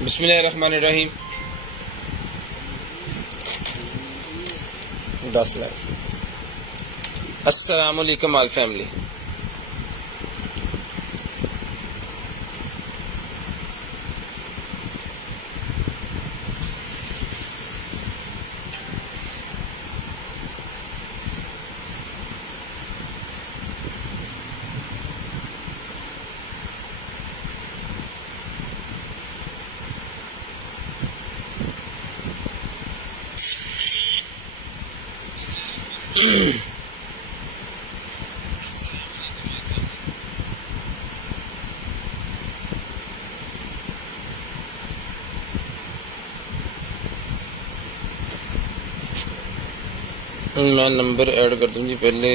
बिस्मिल्लाहिर्रहमानिर्रहीम। 10 लाख। अस्सलाम वालेकुम ऑल फैमिली। मैं नंबर ऐड कर दूँ जी पहले।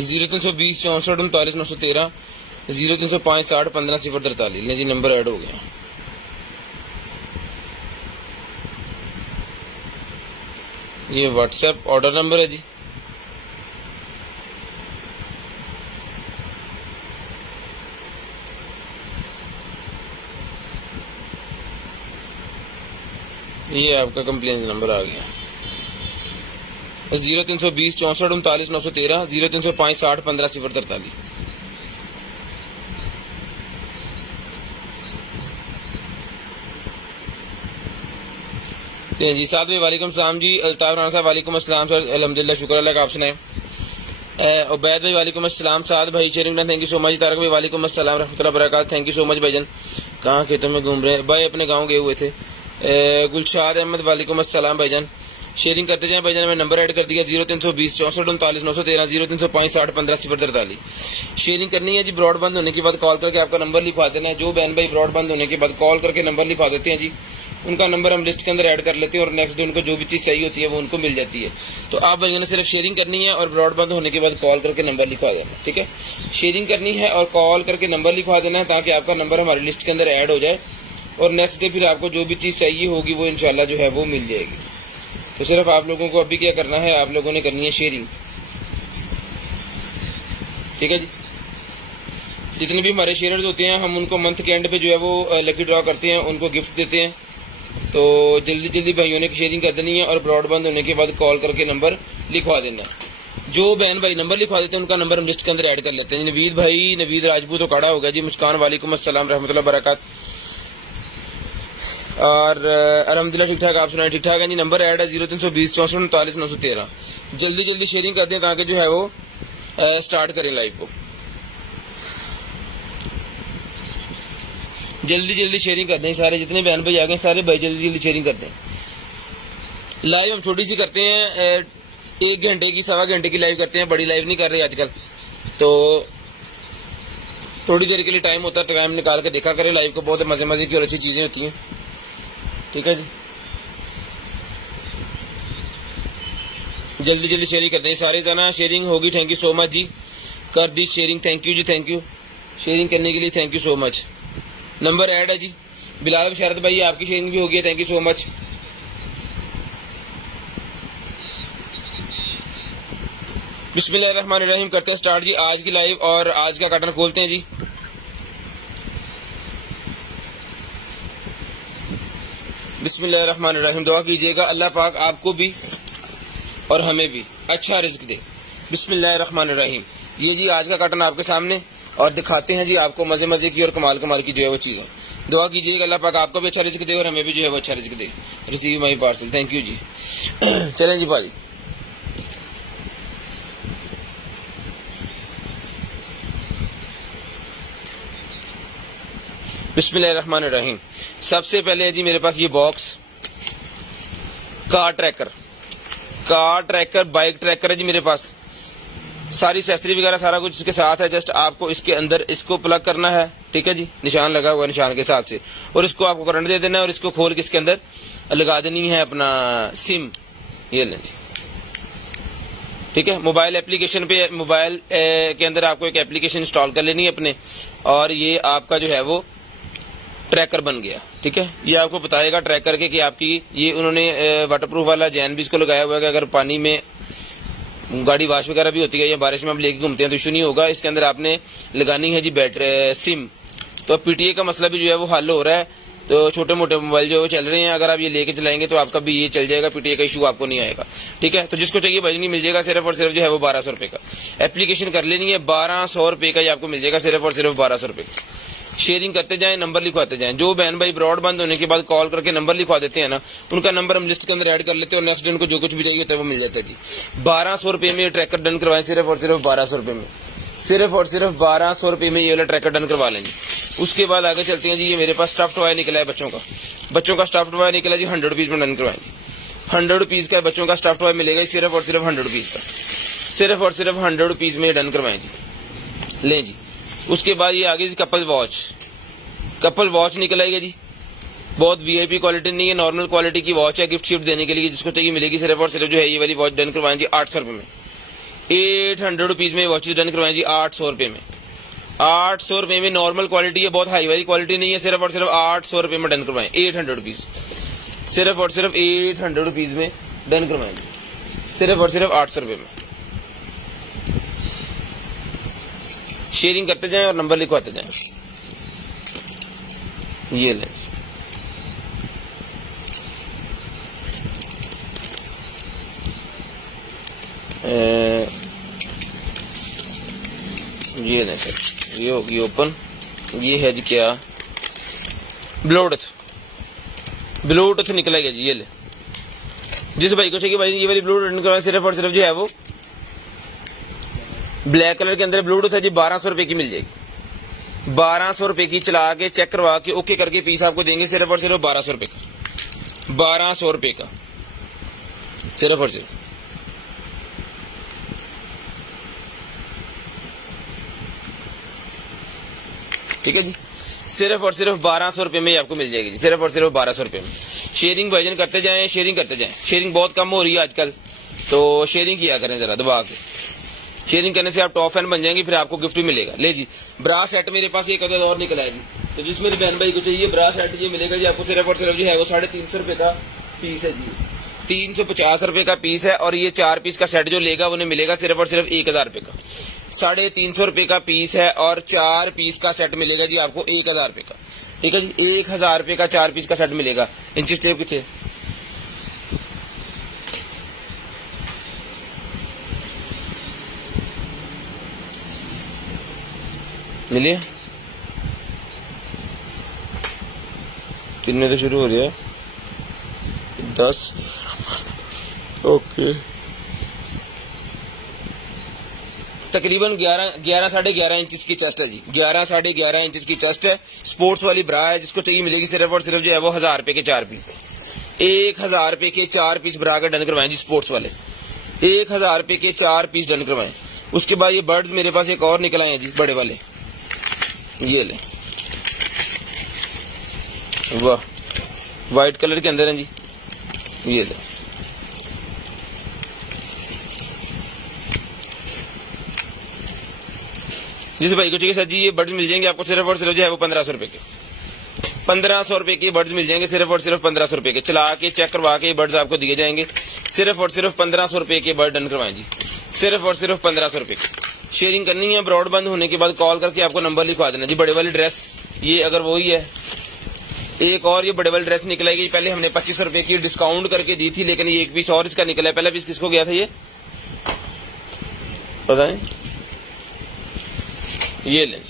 जीरो 320 64 39 913 0305 60 15 043। ले जी नंबर ऐड हो गया। ये व्हाट्सएप ऑर्डर नंबर है जी। ये आपका कंप्लेन नंबर आ गया 0320 64 39 913 0305 60 15 043। जी साद भाई वालेकुम सलाम जी। अल्ताफ राना साहब वालेकुम अस्सलाम सर। अल्हम्दुलिल्लाह शुक्र अल्लाह का। आप सुनाएं। उबैद भाई वालेकुम अस्सलाम। साद भाई sharing thank you so much. Tarak भाई वालेकुम अस्सलाम रहमतुल्लाह बरकात। थैंक यू सो मच भाईजान। कहाँ खेतों में घूम रहे हैं भाई? अपने गाँव गए हुए थे। गुलशाद अहमद वालेकुम अस्सलाम भाईजान। शेयरिंग करते जाएं भाईजान। मैं नंबर ऐड कर दिया 0320 64 39 913 0305 60 15 043। शेयरिंग करनी है जी। ब्रॉडबैंड होने के बाद कॉल करके आपका नंबर लिखवा देना है। जो बहन भाई ब्रॉडबैंड होने के बाद कॉल करके नंबर लिखवा देते हैं जी, उनका नंबर हम लिस्ट के अंदर ऐड कर लेते हैं और नेक्स्ट डे उनको जो भी चीज़ चाहिए होती है वो उनको मिल जाती है। तो आप भाइयों ने सिर्फ शेयरिंग करनी है और ब्रॉडबैंड होने के बाद कॉल करके नंबर लिखवा देना। ठीक है, शेयरिंग करनी है और कॉल करके नंबर लिखवा देना है ताकि आपका नंबर हमारी लिस्ट के अंदर ऐड हो जाए और नेक्स्ट डे फिर आपको जो भी चीज़ चाहिए होगी वो इंशाल्लाह जो है वो मिल जाएगी। तो सिर्फ आप लोगों को अभी क्या करना है, आप लोगों ने करनी है शेयरिंग। ठीक है जी। जितने भी हमारे शेयरर्स होते हैं हम उनको मंथ के एंड पे जो है वो लकी ड्रॉ करते हैं, उनको गिफ्ट देते हैं। तो जल्दी जल्दी भाइयों ने शेयरिंग कर देनी है और ब्रॉडबैंड होने के बाद कॉल करके नंबर लिखवा देना। जो बहन भाई नंबर लिखवा देते हैं उनका नंबर हम लिस्ट के अंदर ऐड कर लेते हैं। नवीद भाई, नवीद राजपूत तो खड़ा होगा जी। मुस्कान वालेकुम अस्सलाम रहमतुल्लाह बरकात। और अल्हम्दुलिल्लाह ठीक ठाक। आप सुनाए? ठीक ठाक है जी। नंबर ऐड है 0320 64 39 913। जल्दी जल्दी शेयरिंग कर दें ताकि जो है वो स्टार्ट करें लाइव को। जल्दी जल्दी शेयरिंग कर दें। सारे जितने बहन भाई आ गए सारे भाई जल्दी जल्दी शेयरिंग कर दें। लाइव हम छोटी सी करते हैं, 1 घंटे की 1.25 घंटे की लाइव करते हैं, बड़ी लाइव नहीं कर रहे आजकल। तो थोड़ी देर के लिए टाइम होता है, टाइम निकाल के देखा करें लाइव को। बहुत मजे मजे की और अच्छी चीजें होती हैं। ठीक है जी। जल्दी जल्दी शेयरिंग करते हैं सारे जना। शेयरिंग होगी। थैंक यू सो मच जी। कर दी शेयरिंग। थैंक यू जी। थैंक यू शेयरिंग करने के लिए। Thank you so much. Number add है जी। बिलाल बशरत भाई आपकी शेयरिंग भी होगी। Thank you so much. बिस्मिल्लाहिर्रहमानिर्रहीम करते हैं स्टार्ट जी आज की लाइव और आज का कर्टन खोलते हैं जी। बिस्मिल्लाहिर्रहमानिर्रहीम। दुआ कीजिएगा अल्लाह पाक आपको भी और हमें भी अच्छा रिज्क दे। बिस्मिल्लाहिर्रहमानिर्रहीम। ये जी आज का कर्टन आपके सामने और दिखाते हैं जी आपको मजे मजे की और कमाल कमाल की जो है वो चीज़ें। दुआ कीजिएगा अल्लाह पाक आपको भी अच्छा रिज्क दे और हमें भी जो है वो अच्छा रिज्क दे। Receive my parcel. Thank you जी। चलें जी भाई। बिस्मिल्लाहिर्रहमानिर्रहीम। सबसे पहले है जी मेरे पास ये box car tracker bike tracker है जी मेरे पास। सारी एक्सेसरी वगैरह सारा कुछ इसके साथ है। जस्ट आपको इसके अंदर इसको प्लग करना है। ठीक है जी, निशान लगा हुआ है निशान के हिसाब से, और इसको आपको करंट दे देना है और इसको खोल के इसके अंदर लगा देनी है अपना सिम। ये लें जी। ठीक है, मोबाइल एप्लीकेशन पे मोबाइल के अंदर आपको एक एप्लीकेशन इंस्टॉल कर लेनी है अपने, और ये आपका जो है वो ट्रैकर बन गया। ठीक है, ये आपको बताएगा ट्रैकर के कि आपकी ये उन्होंने वाटरप्रूफ वाला जैन भी इसको लगाया हुआ है कि अगर पानी में गाड़ी वाश वगैरह भी होती है या बारिश में आप लेके घूमते हैं तो इशू नहीं होगा। इसके अंदर आपने लगानी है जी बैटरी सिम। तो पीटीए का मसला भी जो है वो हल हो रहा है। तो छोटे मोटे मोबाइल जो चल रहे हैं अगर आप ये लेके चलाएंगे तो आपका भी ये चल जाएगा, पीटीए का इशू आपको नहीं आएगा। ठीक है, तो जिसको चाहिए भाई मिल जाएगा सिर्फ और सिर्फ जो है वो 1200 रुपए का। एप्लीकेशन कर लेनी है, 1200 रुपए का ये आपको मिल जाएगा, सिर्फ और सिर्फ 1200 रुपए का। शेयरिंग करते जाएं, नंबर लिखवाते जाएं। जो बहन भाई ब्रॉड बंद होने के बाद कॉल करके नंबर लिखवा देते हैं ना, उनका नंबर हम लिस्ट के अंदर ऐड कर लेते हैं और नेक्स्ट डे उनको जो कुछ भी चाहिए होता है वो मिल जाता है जी। 1200 रुपए में ये ट्रैकर डन करवाएं, सिर्फ और सिर्फ 1200 रुपए में, सिर्फ और सिर्फ 1200 रुपए में ये वाला ट्रैकर डन करवा लेंगे। उसके बाद आगे चलते हैं जी। ये मेरे पास स्टफ टॉय निकला है बच्चों का स्टफ टॉय निकला जी, 100 रुपीज में डन करवाएंगे। 100 रुपीज का बच्चों का स्टफ टॉय मिलेगा सिर्फ और सिर्फ 100 रुपीज का, सिर्फ और सिर्फ 100 रुपीज में डन करवाएं जी। लें जी। उसके बाद ये आगे जी कपल वॉच निकल आएगा जी। बहुत वीआईपी क्वालिटी नहीं है, नॉर्मल क्वालिटी की वॉच है, गिफ्ट शिफ्ट देने के लिए जिसको चाहिए मिलेगी। सिर्फ और सिर्फ जो है ये वाली वॉच डन करवाएं जी 800 रुपए में। 800 रुपीज में वॉचेस डन करवाएं जी 800 रुपए में। 800 रुपए में नॉर्मल क्वालिटी है, बहुत हाई वाली क्वालिटी नहीं है, सिर्फ और सिर्फ 800 रुपए में डन करवाएं। 800 रुपीज, सिर्फ और सिर्फ 800 रुपीज में डन करवाएं, सिर्फ और सिर्फ 800 रुपए में। शेयरिंग करते जाएं और नंबर लिखवाते जाएं। ये लें ये नहीं सर, ये होगी ओपन। ये है जी क्या, ब्लूटूथ निकला गया जी। ये ले, जिस भाई को चाहिए भाई ये वाली ब्लूटूथ करवाएं, सिर्फ और सिर्फ जो है वो ब्लैक कलर के अंदर ब्लूटूथ है जी, 1200 रुपए की मिल जाएगी। 1200 रुपए की चला के चेक करवा के ओके करके पीस आपको देंगे, सिर्फ और सिर्फ 1200 रुपए का। 1200 रुपए का सिर्फ और सिर्फ। ठीक है जी, सिर्फ और सिर्फ 1200 रुपए में आपको मिल जाएगी जी, सिर्फ और सिर्फ 1200 रुपए में। शेयरिंग भाईजन करते जाएं, शेयरिंग करते जाएं। शेयरिंग बहुत कम हो रही है आजकल, तो शेयरिंग किया करें जरा दबा के। शेयरिंग करने से आप टॉप फैन बन जाएंगे, फिर आपको गिफ्ट भी मिलेगा। ले जी, ब्रा सेट मेरे पास एक अदद और निकला है जी। तो जिस मेरी बहन भाई को चाहिए ब्रा सेट ये मिलेगा जी आपको, सिर्फ और सिर्फ जो है वो 350 रुपए का पीस है जी। 350 रुपए का पीस है और ये 4 पीस का सेट जो लेगा उन्हें मिलेगा सिर्फ और सिर्फ 1000 रुपए का। 350 रुपए का पीस है और 4 पीस का सेट मिलेगा जी आपको 1000 रुपए का। ठीक है जी, 1000 रुपए का 4 पीस का सेट मिलेगा। इंची टेप कितने मिलिए, कितने तो शुरू हो रही है 10। ओके, तकरीबन 11 साढ़े 11 इंच की चेस्ट है जी। 11 साढ़े 11 इंच की चेस्ट है। स्पोर्ट्स वाली ब्रा है, जिसको चाहिए मिलेगी सिर्फ और सिर्फ जो है वो 1000 रुपए के 4 पीस। 1000 रुपए के 4 पीस ब्रा का डन करवाएं जी, स्पोर्ट्स वाले 1000 रुपए के 4 पीस डन करवाएं। उसके बाद ये बर्ड्स मेरे पास एक और निकल आए हैं जी, बड़े वाले। ये ले, वाह, व्हाइट कलर के अंदर है जी। ये ले, जिस भाई को चाहिए सर जी ये बर्ड्स मिल जाएंगे आपको सिर्फ और सिर्फ जो है वो 1500 रुपए के। 1500 रुपए के बर्ड्स मिल जाएंगे, सिर्फ और सिर्फ 1500 रुपए के। चला के चेक करवा के बर्ड्स आपको दिए जाएंगे, सिर्फ और सिर्फ 1500 रुपए के बर्ड डन करवाएं जी, सिर्फ और सिर्फ 1500 रुपए के। शेयरिंग करनी है, ब्रॉड बंद होने के बाद कॉल करके आपको नंबर लिखवा देना जी। बड़े वाली ड्रेस ये अगर वही है, एक और ये बड़े वाली ड्रेस निकलेगी। पहले हमने 2500 रुपए की डिस्काउंट करके दी थी, लेकिन ये एक पीस और इसका निकला है। पहला पीस किसको गया था ये पता है? ये लें,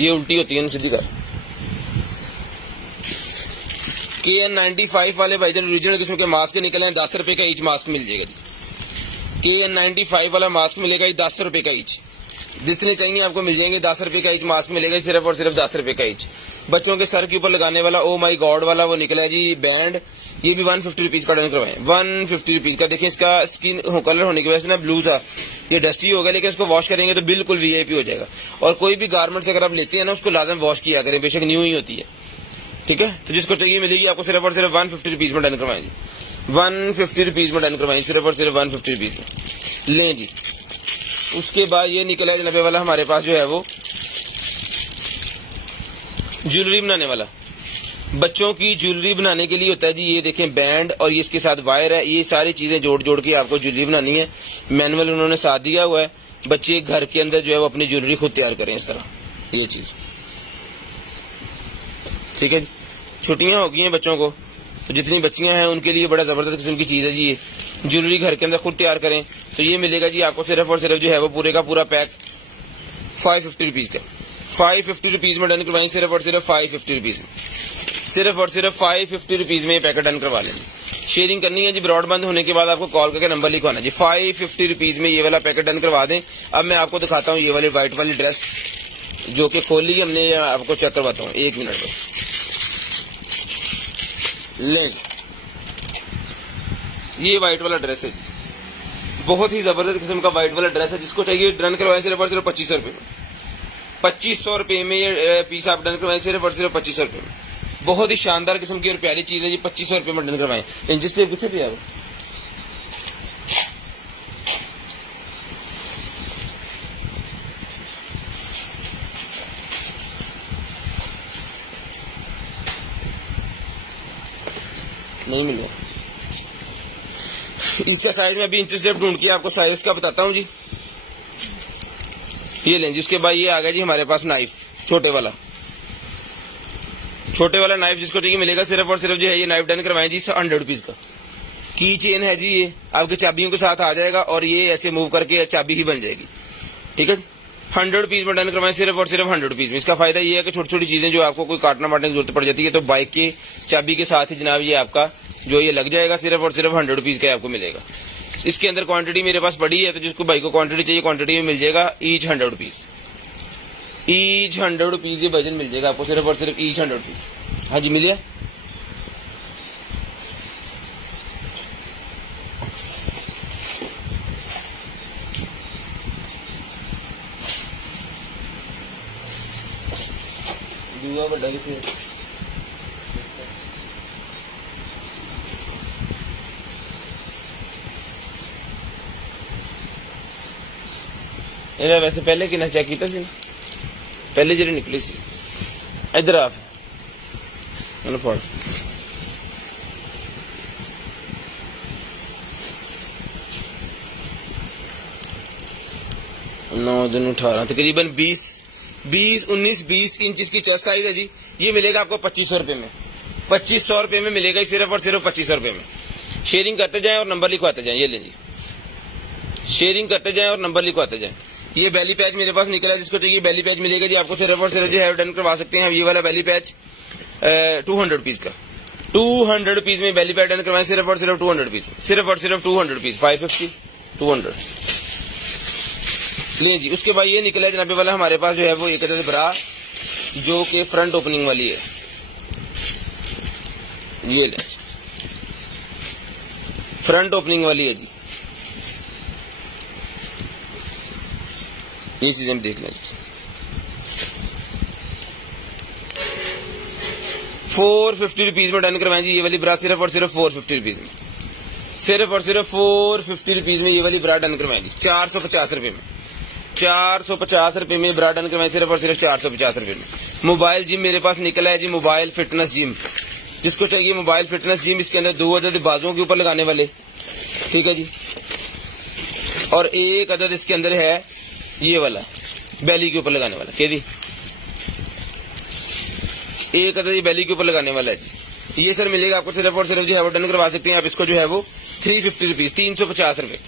ये उल्टी होती है सीधी कर। KN95 वाले भाईजान ओरिजिनल किस्म के मास्क निकले हैं, 10 रुपए का ईच मास्क मिल जाएगा जी। KN95 वाला मास्क मिलेगा ये 10 रुपए का ईच। जितने चाहिए आपको मिल जाएंगे, 10 रुपए का ईच मास्क मिलेगा, सिर्फ और सिर्फ 10 रुपए का ईच। बच्चों के सर के ऊपर लगाने वाला ओ माई गॉड वाला वो निकला है जी बैंड, ये भी 150 रुपीज का डन करवाएं। 150 रुपीज का। देखिए इसका स्किन कलर होने की वजह से ना ब्लू सा ये डस्टी होगा, लेकिन इसको वॉश करेंगे तो बिल्कुल वीआईपी हो जाएगा। और कोई भी गारमेंट्स अगर आप लेते हैं ना उसको लाजम वॉश किया करें, बेशक न्यू ही होती है। ठीक है, तो जिसको चाहिए मिलेगी आपको सिर्फ और सिर्फ 150 रुपीज में डन करवाएं जी। 150 रुपीज में डन करवाएं, सिर्फ और सिर्फ 150 रुपीज में लें जी। उसके बाद ये निकला है 90 वाला हमारे पास जो है वो ज्वेलरी बनाने वाला बच्चों की ज्वेलरी बनाने के लिए होता है जी, ये देखें बैंड और ये इसके साथ वायर है, ये सारी चीजें जोड़ जोड़ के आपको ज्वेलरी बनानी है। मैनुअल उन्होंने साथ दिया हुआ है, बच्चे घर के अंदर जो है वो अपनी ज्वेलरी खुद तैयार करें इस तरह, ये चीज ठीक है जी। छुट्टियां हो गई हैं बच्चों को, तो जितनी बच्चियां हैं उनके लिए बड़ा जबरदस्त किस्म की चीज है जी, ये ज्वेलरी घर के अंदर खुद तैयार करें। तो ये मिलेगा जी आपको सिर्फ और सिर्फ जो है वो पूरे का पूरा पैक 550 रुपीज का, 550 रुपीज में डन करवाएं, सिर्फ और सिर्फ 550 रुपीज में, सिर्फ और सिर्फ 550 रुपीज में ये पैकेट डन करवा लेंगे। शेयरिंग करनी है जी, ब्रॉड बंद होने के बाद आपको कॉल करके नंबर लिखवाना जी। 550 रुपीज में ये वाला पैकेट डन करवा दें। अब मैं आपको दिखाता हूँ ये वाली व्हाइट वाली ड्रेस जो कि खोली हमने, आपको चेक करवाता हूँ, 1 मिनट बस। ले ये व्हाइट वाला ड्रेस है जी, बहुत ही जबरदस्त किस्म का व्हाइट वाला ड्रेस है। जिसको चाहिए डन करवाएं सिर्फ और सिर्फ 2500 रुपए में, 2500 रुपए में ये पीस आप डन करवाएंसिर्फ और सिर्फ 2500 रुपए में। बहुत ही शानदार किस्म की और प्यारी चीज है जी, 2500 रुपए में डन करवाएं। इंच टेप कितने पे आप नहीं मिले इसका साइज में अभी इंच टेप ढूंढ के आपको साइज का बताता हूँ जी। ये लें जी, उसके बाद ये आ गया जी हमारे पास नाइफ, छोटे वाला नाइफ जिसको चाहिए मिलेगा सिर्फ और सिर्फ जो है ये नाइफ डन करवाएं जी 100 रुपीज का। की चेन है जी, ये आपके चाबियों के साथ आ जाएगा और ये ऐसे मूव करके चाबी ही बन जाएगी, ठीक है जी। 100 रुपीज में डन करवाएं सिर्फ और सिर्फ 100 रुपीज में। इसका फायदा ये है कि छोटी छोटी चीजें जो आपको कोई काटना बांटने की जरूरत पड़ जाती है तो बाइक की चाबी के साथ ही जनाब ये आपका जो ये लग जाएगा, सिर्फ और सिर्फ 100 रुपीज का आपको मिलेगा। इसके अंदर क्वांटिटी मेरे पास पड़ी है, तो जिसको भाई को क्वांटिटी चाहिए क्वांटिटी में मिल जाएगा, ईच 100 रुपीज, ईच 100 रुपीज ये वजन मिल जाएगा आपको, सिर्फ और सिर्फ ईच 100 रुपीज। हाँ जी मिलिए। दूआ बड़ा कितने वैसे पहले कि चेक किया सी पहले जी निकली सी इधर आ फड़ 9 दिन 18 तकरीबन 19-20 इंच की चेस्ट साइज है जी। ये मिलेगा आपको 2500 रुपए में, 2500 रुपए में मिलेगा सिर्फ और सिर्फ 2500 रुपए में। शेयरिंग करते जाएं और नंबर लिखवाते जाएं। ये ले जी, शेयरिंग करते जाएं और नंबर लिखवाते जाएं। ये बेली पैच मेरे पास निकला है, जिसको चाहिए बेली पैच मिलेगा जी आपको सिर्फ और सिर्फ जो है डन करवा सकते हैं। ये वाला बेली पैच 200 रुपीज का, 200 रुपीज में बेली पैच डन करवाएं सिर्फ और सिर्फ 200 रुपीज, सिर्फ और सिर्फ 200 रुपीज, 550 200 ले जी। उसके बाद ये निकला है जनाबे वाला हमारे पास जो है वो एक ब्रा जो कि फ्रंट ओपनिंग वाली है। ये ले फ्रंट ओपनिंग वाली है जी, ये चीजें देख लें। 450 रुपीज में डन करवाएं जी ये वाली ब्रा, सिर्फ और सिर्फ 450 रुपीज में, सिर्फ और सिर्फ 450 रुपीज में ये वाली ब्रा डन करवाएं जी। 450 रुपए में, 450 रुपए में ब्रा डन करवाएं सिर्फ और सिर्फ 450 रुपए में। मोबाइल जिम मेरे पास निकला है जी, मोबाइल फिटनेस जिम, जिसको चाहिए मोबाइल फिटनेस जिम। इसके अंदर 2 अदद बाजुओं के ऊपर लगाने वाले, ठीक है जी, और 1 अदद इसके अंदर है ये वाला बेली के ऊपर लगाने वाला। के जी 1 अदद ये बेली के ऊपर लगाने वाला है जी। ये सर मिलेगा आपको सिर्फ और सिर्फ जो है वो डन करवा सकते हैं आप इसको जो है वो 350 रुपीज, 350 रुपए,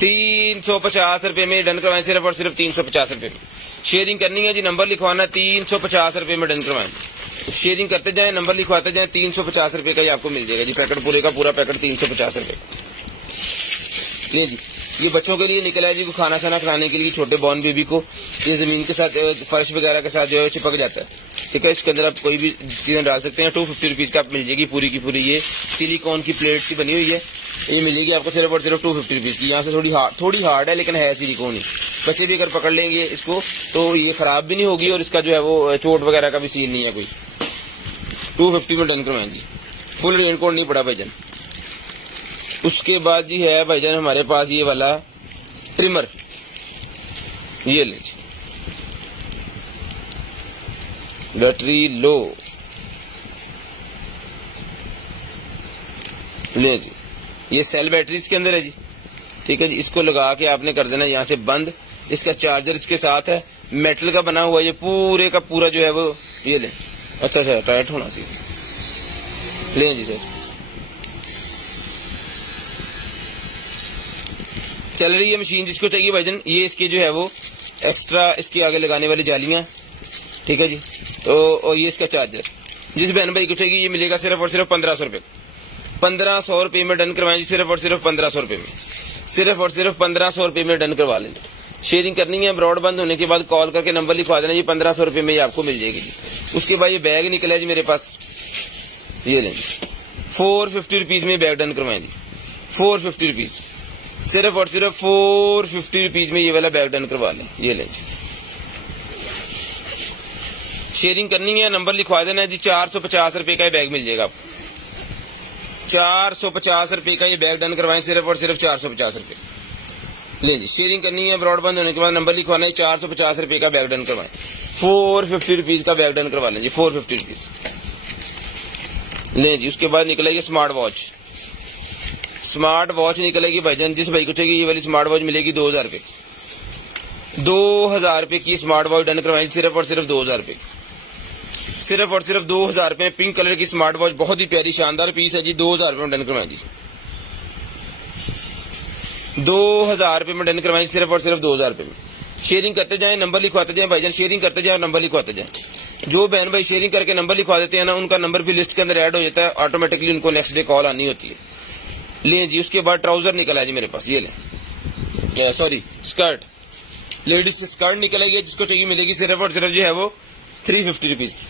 350 रुपए में डन करवाएं सिर्फ और सिर्फ 350 रुपए में। शेयरिंग करनी है जी, नंबर लिखवाना, 350 रुपए में डन करवाएं। शेयरिंग करते जाएं, नंबर लिखवाते जाएं, 350 रुपए का ही आपको मिल जाएगा जी पैकेट, पूरे का पूरा पैकेट 350 रुपए का। ले जी, ये बच्चों के लिए निकला है जी, खाना खाना खिलाने के लिए छोटे बॉर्न बेबी को। ये जमीन के साथ फर्श वगैरह के साथ जो है चिपक जाता है, ठीक है। इसके अंदर आप कोई भी चीजें डाल सकते हैं। 250 रुपीज का मिल जाएगी पूरी की पूरी। ये सिलिकॉन की प्लेट सी बनी हुई है, ये मिलेगी आपको सिर्फ और सिर्फ 250 रुपीज की। यहाँ से थोड़ी हार्ड है लेकिन है सिलिकॉन ही। बच्चे भी अगर पकड़ लेंगे इसको तो ये खराब भी नहीं होगी और इसका जो है वो चोट वगैरह का भी सीन नहीं है कोई। 250 में डन करवाएं जी, फुल रेनकोट नहीं पड़ा भाईजान। उसके बाद जी है भाईजान हमारे पास ये वाला ट्रिमर, ये ले जी, बैटरी लो, ले जी, ये सेल बैटरी इसके अंदर है जी, ठीक है जी। इसको लगा के आपने कर देना यहाँ से बंद। इसका चार्जर इसके साथ है, मेटल का बना हुआ, ये पूरे का पूरा जो है वो ये ले। अच्छा टाइट होना चाहिए। ले जी सर, चल रही है मशीन। जिसको चाहिए भाईजान, ये इसके जो है वो एक्स्ट्रा इसके आगे लगाने वाली जालियां, ठीक है जी। तो और ये इसका चार्जर, जिस बहन भाई को चाहिए ये मिलेगा सिर्फ और सिर्फ 1500 रुपये। 1500 रुपये में डन करवाएं जी, सिर्फ और सिर्फ 1500 रुपये में, सिर्फ और सिर्फ 1500 रुपये में डन करवा लें। शेयरिंग करनी है, ब्रॉड बंद होने के बाद कॉल करके नंबर लिखवा देना जी, 1500 रुपये में ये आपको मिल जाएगी जी। उसके बाद ये बैग निकला है जी मेरे पास, ये लेंगे 450 रुपीज में बैग डन करवाएं जी, 450 रुपीज, सिर्फ और सिर्फ 450 रुपीज में ये वाला बैग डन करवा लें। ये लें जी, शेयरिंग करनी है, नंबर लिखवा देना है जी। 450 रुपये का ये बैग मिल जाएगा आपको, 450 रुपये का ये बैग डन करवाएं, सिर्फ और सिर्फ 450 रुपये। ले जी, शेयरिंग करनी है, ब्रॉड बंद होने के बाद नंबर लिखवाना है, 450 रुपये का बैग डन करवाएं, 450 रुपीज का बैग डन करवा लें जी, 450 रुपीज। ले जी, उसके बाद निकलेगी स्मार्ट वॉच। स्मार्ट वॉच निकलेगी भाईजान, जिस भाई को चाहिए ये वाली स्मार्ट वॉच मिलेगी 2000 रुपये, 2000 रुपये की स्मार्ट वॉच डन करवाएं, सिर्फ और सिर्फ 2000 रुपये, सिर्फ और सिर्फ 2000 रुपये। पिंक कलर की स्मार्ट वॉच, बहुत ही प्यारी शानदार पीस है जी, 2000 रुपये में डन करवाएं जी, 2000 रुपये में डन करवाएं, सिर्फ और सिर्फ 2000 रुपये में। शेयरिंग करते जाएं, नंबर लिखवाते जाएं भाईजान, शेयरिंग करते जाएं, नंबर लिखवाते जाएं। जो बहन भाई शेयरिंग करके नंबर लिखवा देते हैं ना, उनका नंबर भी लिस्ट के अंदर ऐड हो जाता है, ऑटोमेटिकली उनको नेक्स्ट डे कॉल आनी होती है। ले जी, उसके बाद ट्राउजर निकला है जी मेरे पास, ये ले, सॉरी स्कर्ट, लेडीज स्कर्ट निकलेगी, जिसको चाहिए मिलेगी सिर्फ और सिर्फ जो है वो 350 रुपीज की,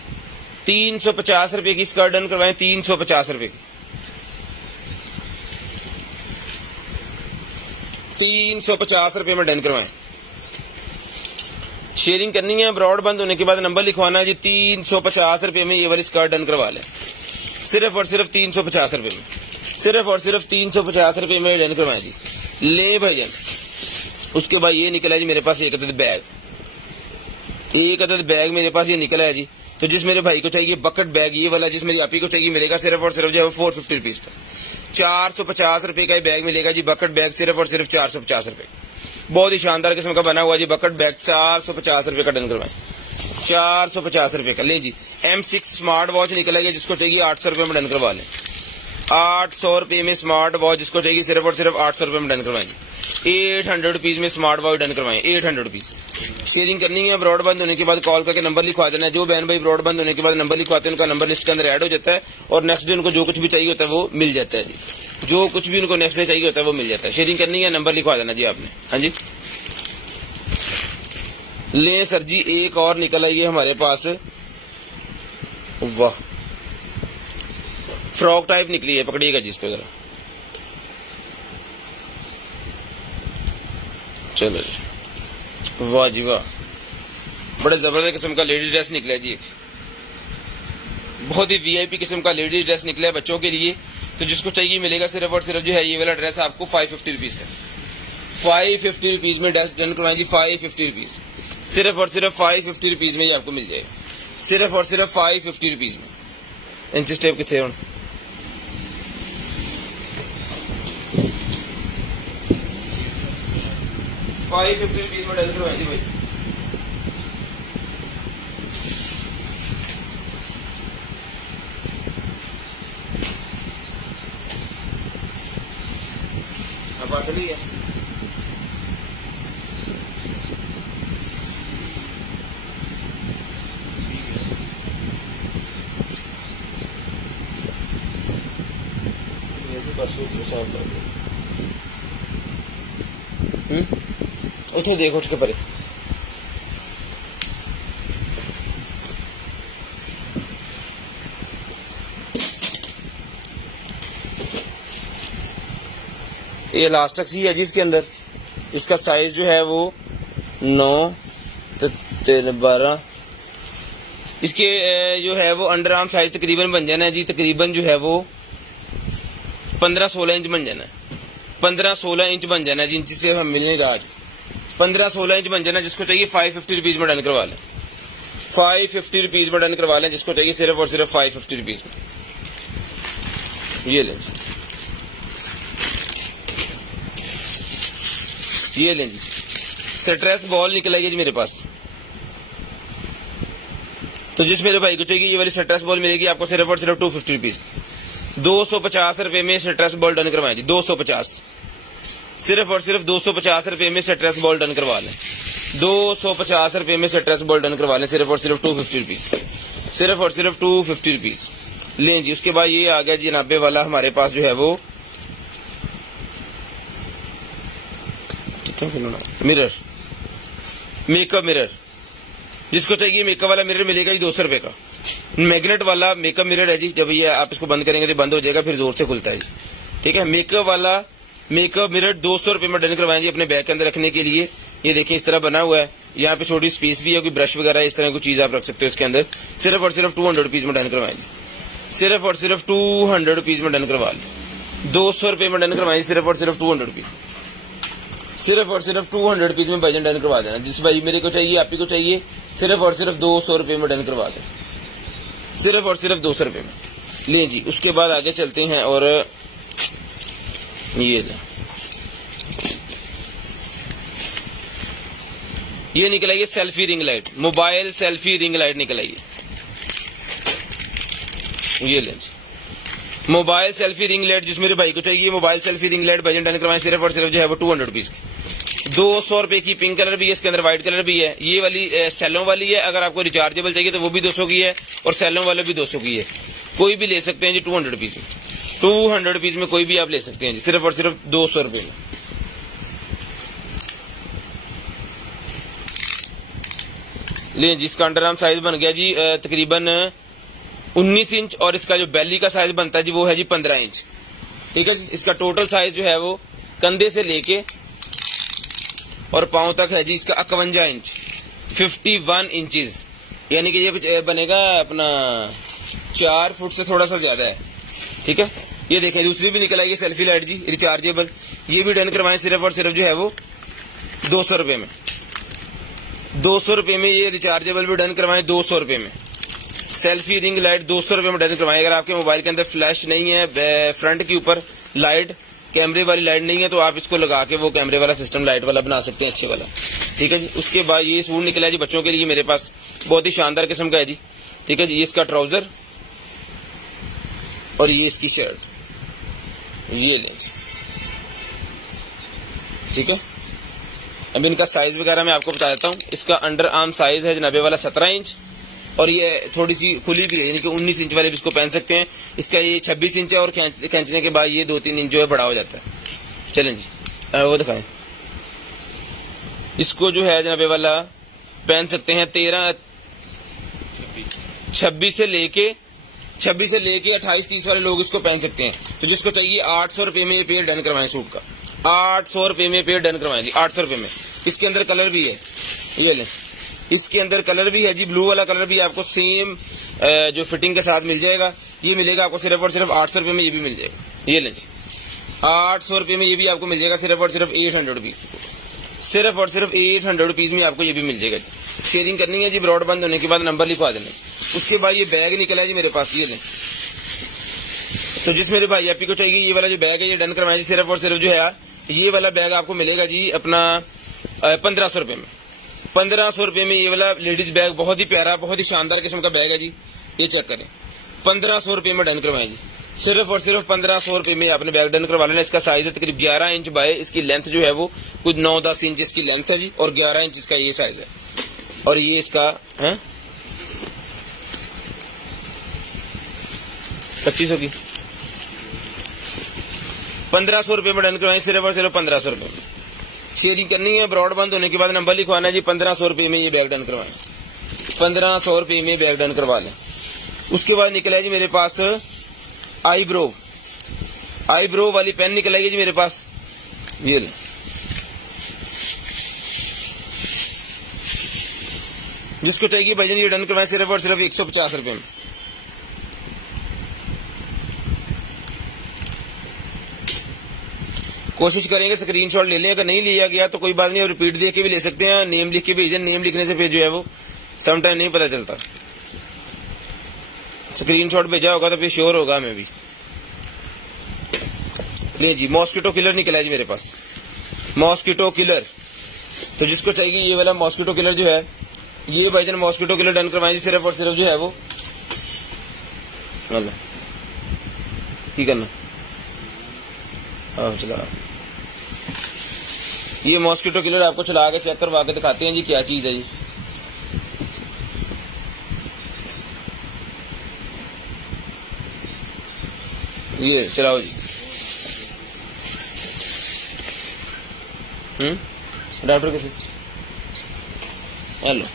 350 रुपए की स्कर्ट डन करवाएं, 350 रुपए की, 350 रुपए में डन करवाएं। शेयरिंग करनी है, ब्रॉड बंद होने के बाद नंबर लिखवाना है जी, 350 रुपए में ये वाली स्कर्ट डन करवा लें, सिर्फ और सिर्फ 350 रुपए में, सिर्फ और सिर्फ 350 रुपए में डन करवाएं जी। ले भाईजान, उसके बाद ये निकला है जी मेरे पास एक अदद बैग, एक अदद बैग मेरे पास ये निकला है जी। तो जिस मेरे भाई को चाहिए बकेट बैग, ये वाला जिस मेरी आपी को चाहिए मिलेगा सिर्फ और सिर्फ जो है 450 रुपीज का, 450 रुपए का बैग मिलेगा जी, बकेट बैग, सिर्फ और सिर्फ 450 रुपए। बहुत ही शानदार किस्म का बना हुआ जी बकेट बैग, 450 रुपए का डन करवाएं, 450 रुपए का। ले जी, M6 स्मार्ट वॉच निकलेगी, जिसको चाहिए 800 रुपए में डन करवा लें, 800 रुपए में स्मार्ट वॉच, जिसको चाहिए सिर्फ और सिर्फ 800 रुपए में डन करवाएं जी, 800 रुपीज में स्मार्ट वॉच डन करवाएं, 800 रुपीज। शेयरिंग करनी है, ब्रॉड बंद होने के बाद कॉल करके नंबर लिखवा देना है। जो बहन भाई ब्रॉड बंद होने के बाद नंबर लिखवाते हैं, उनका नंबर लिस्ट के अंदर ऐड हो जाता है, और नेक्स्ट डे उनको जो कुछ भी चाहिए होता है वो मिल जाता है जी, जो कुछ भी उनको नेक्स्ट डे चाहिए होता है वो मिल जाता है। शेयरिंग करनी है, नंबर लिखवा देना जी आपने। हाँ जी, ले सर जी, एक और निकल आई है हमारे पास, वाह, फ्रॉक टाइप निकली है, पकड़िएगा जी इसको जरा, चलो जी, वाह जी वाह, बड़े जबरदस्त किस्म का लेडी ड्रेस निकला है जी, एक बहुत ही VIP किस्म का लेडी ड्रेस निकला है बच्चों के लिए। तो जिसको चाहिए मिलेगा सिर्फ और सिर्फ जो है ये वाला ड्रेस आपको 550 रुपीज का, 550 रुपीज में ड्रेस डन करवाएं जी, 550 रुपीज, सिर्फ और सिर्फ 550 रुपीज में ये आपको मिल जाएगा, सिर्फ और सिर्फ 550 रुपीज में। इंच टेप कितने हैं 550 रुपीज में डन करवाएं जी भाई। पार्सल ही है, उठो देखो उठ के परे, ये इलास्टिक सी है जी इसके अंदर। इसका साइज जो है वो 9 तो 12, इसके जो है वो अंडर आर्म साइज तकरीबन बन जाना है जी, तकरीबन जो है वो 15-16 इंच बन जाना है, 15-16 इंच बन जाना है जी, इंच से हम मिलने का आज 15-16 इंच बन जाना। जिसको चाहिए 550 रुपीज में डन करवा लें, 550 रुपीज में डन करवा लें, जिसको चाहिए सिर्फ और सिर्फ 550 रुपीज में। ये लें ये लें जी, स्ट्रेस बॉल निकल आई है जी मेरे पास। तो जिस मेरे भाई को चाहिए ये वाली स्ट्रेस बॉल मिलेगी आपको सिर्फ और सिर्फ 250 रुपीज, 250 रुपए में स्ट्रेस बॉल डन करवाएं जी। 250, सिर्फ और सिर्फ 250 रुपए में स्ट्रेस बॉल डन करवा लें। 250 रुपए में स्ट्रेस बॉल डन करवा लें, सिर्फ और सिर्फ 250 रुपीज, सिर्फ और सिर्फ 250 रुपीज लें जी। उसके बाद ये आ गया जी 90 वाला हमारे पास जो है वो मिरर, मेकअप मिरर। जिसको चाहिए मेकअप वाला मिरर मिलेगा जी 200 रुपए का, मैग्नेट वाला मेकअप मिरर है जी। जब ये आप इसको बंद करेंगे तो बंद हो जाएगा, फिर जोर से खुलता है जी, ठीक है। मेकअप वाला मेकअप मिरर 200 रुपए में डन करवाएं जी अपने बैग के अंदर रखने के लिए। ये देखिए इस तरह बना हुआ है, यहाँ पे छोटी स्पेस भी है, कोई ब्रश वगैरह इस तरह की चीज आप रख सकते हो इसके अंदर। सिर्फ और सिर्फ 200 रुपीज में डन करवाएं जी, सिर्फ और सिर्फ 200 रुपीज में डन करवा लें। 200 रुपए में डन करवाएं, सिर्फ और सिर्फ 200 रुपीज, सिर्फ और सिर्फ 200 रुपीज में भाईजान डन करवा देना। जिस भाई मेरे को चाहिए, आप ही को चाहिए, सिर्फ और सिर्फ 200 रुपए में डन करवा दें, सिर्फ और सिर्फ 200 रुपए में लें जी। उसके बाद आगे चलते हैं और ये निकल आई है selfie ring light, mobile selfie ring light निकल आई है। ये लें जी, मोबाइल सेल्फी रिंग लाइट जिस मेरे भाई को चाहिए, मोबाइल सेल्फी रिंग लाइट भाईजान डन करवाएं, सिर्फ और सिर्फ जो है वो 200 रुपीज की। 200 रुपए की पिंक कलर भी है, इसके अंदर व्हाइट कलर भी है। ये वाली सेलों वाली है, अगर आपको रिचार्जेबल चाहिए तो वो भी 200 की है, और सेलों वाले भी 200 की है। कोई भी ले सकते हैं जी 200 रुपीज में, 200 रुपीज में कोई भी आप ले सकते हैं जी, सिर्फ और सिर्फ 200 रुपए में। ले जी, इसका अंडर आर्म साइज बन गया जी तकरीबन 19 इंच, और इसका जो बेली का साइज बनता है जी वो है जी 15 इंच, ठीक है जी। इसका टोटल साइज जो है वो कंधे से लेके और पांव तक है जी इसका 51 इंच, 51 इंचेस, यानी कि ये बनेगा अपना 4 फुट से थोड़ा सा ज्यादा है, ठीक है। ये देखें दूसरी भी निकल आई है सेल्फी लाइट जी, रिचार्जेबल। ये भी डन करवाएं सिर्फ और सिर्फ जो है वो 200 रुपए में, 200 रुपए में ये रिचार्जेबल भी डन करवाएं, 200 रुपए में। सेल्फी रिंग लाइट 200 रुपए में डन करवाएं। अगर आपके मोबाइल के अंदर फ्लैश नहीं है, फ्रंट के ऊपर लाइट कैमरे वाली लाइट नहीं है, तो आप इसको लगा के वो कैमरे वाला सिस्टम लाइट वाला बना सकते हैं, अच्छे वाला, ठीक है जी। उसके बाद ये सूट निकला है जी बच्चों के लिए मेरे पास, बहुत ही शानदार किस्म का है जी, ठीक है जी। ये इसका ट्राउजर और ये इसकी शर्ट, ये लें जी, ठीक है। अब इनका साइज वगैरह मैं आपको बता देता हूँ। इसका अंडर आर्म साइज है जनाबे वाला 17 इंच, और ये थोड़ी सी खुली भी है, यानी कि 19 इंच वाले भी इसको पहन सकते हैं। इसका ये 26 इंच है, और खींचने के बाद ये 2-3 इंच जो है बड़ा हो जाता है। चलें जी, वो दिखाएं। इसको जो है जनाबे वाला पहन सकते हैं 26 से लेके 28-30 वाले लोग इसको पहन सकते हैं। तो जिसको चाहिए 800 रुपए में ये पेयर डन करवाएं सूट का, 800 रुपए में पेयर डन करवाएं जी, 800 रुपए में। इसके अंदर कलर भी है, ये लें, इसके अंदर कलर भी है जी, ब्लू वाला कलर भी आपको सेम जो फिटिंग के साथ मिल जाएगा। ये मिलेगा आपको सिर्फ और सिर्फ 800 रुपए में, ये भी मिल जाएगा। ये लें जी, 800 रुपए में ये भी आपको मिल जाएगा, सिर्फ और सिर्फ 800 रुपीज, सिर्फ और सिर्फ 800 रुपीज में आपको ये भी मिल जाएगा जी। शेयरिंग करनी है जी, ब्रॉड बंद होने के बाद नंबर लिखवा देना। उसके बाद ये बैग निकला है जी मेरे पास, ये लें। तो जिस मेरे भाई आपी को चाहिए ये वाला जो बैग है ये डन करवाएं जी, सिर्फ और सिर्फ जो है ये वाला बैग आपको मिलेगा जी अपना 1500 रुपए में। 1500 रुपए में ये वाला लेडीज बैग, बहुत ही प्यारा, बहुत ही शानदार किस्म का बैग है जी। ये चेक करें, 1500 रुपए में डन करवाएं जी, सिर्फ और सिर्फ 1500 रुपए में आपने बैग डन करवा लेना। इसका साइज है तकरीब 11 इंच बाय, इसकी लेंथ जो है वो कुछ 9-10 इंच इसकी लेंथ है जी, और 11 इंच इसका ये साइज है। और ये इसका है 2500 की, 1500 रुपए में डन करवाएं, सिर्फ और सिर्फ 1500 रुपए में। शेयरिंग करनी है, ब्रॉड बंद होने के बाद नंबर लिखवाना है जी। 1500 रुपए में ये बैग डन करवाएं, 1500 रुपए में बैग डन करवा लें। उसके बाद निकला है जी मेरे पास आईब्रो वाली पेन निकल आई है जी मेरे पास, ये लें। जिसको चाहिए भाईजान ये डन करवाएं, सिर्फ और सिर्फ 150 रुपए में। कोशिश करेंगे स्क्रीनशॉट ले लें, अगर नहीं लिया गया तो कोई बात नहीं, और रिपीट देख के भी ले सकते हैं, नेम लिख के भेज दें। नेम लिखने से फिर जो है वो समटाइम नहीं पता चलता, स्क्रीनशॉट भेजा होगा तो फिर श्योर होगा हमें भी। ले जी, मॉस्किटो किलर निकला है जी मेरे पास, मॉस्किटो किलर। तो जिसको चाहिए ये वाला मॉस्किटो किलर जो है, ये भाईजान मॉस्किटो किलर डन करवाएंगे सिर्फ और सिर्फ जो है वो की करना। हाँ चला, ये मॉस्किटो किलर आपको चला के चेक करवा के दिखाते हैं जी क्या चीज है जी। ये चलाओ जी। अडाप्टर कैसे, हेलो,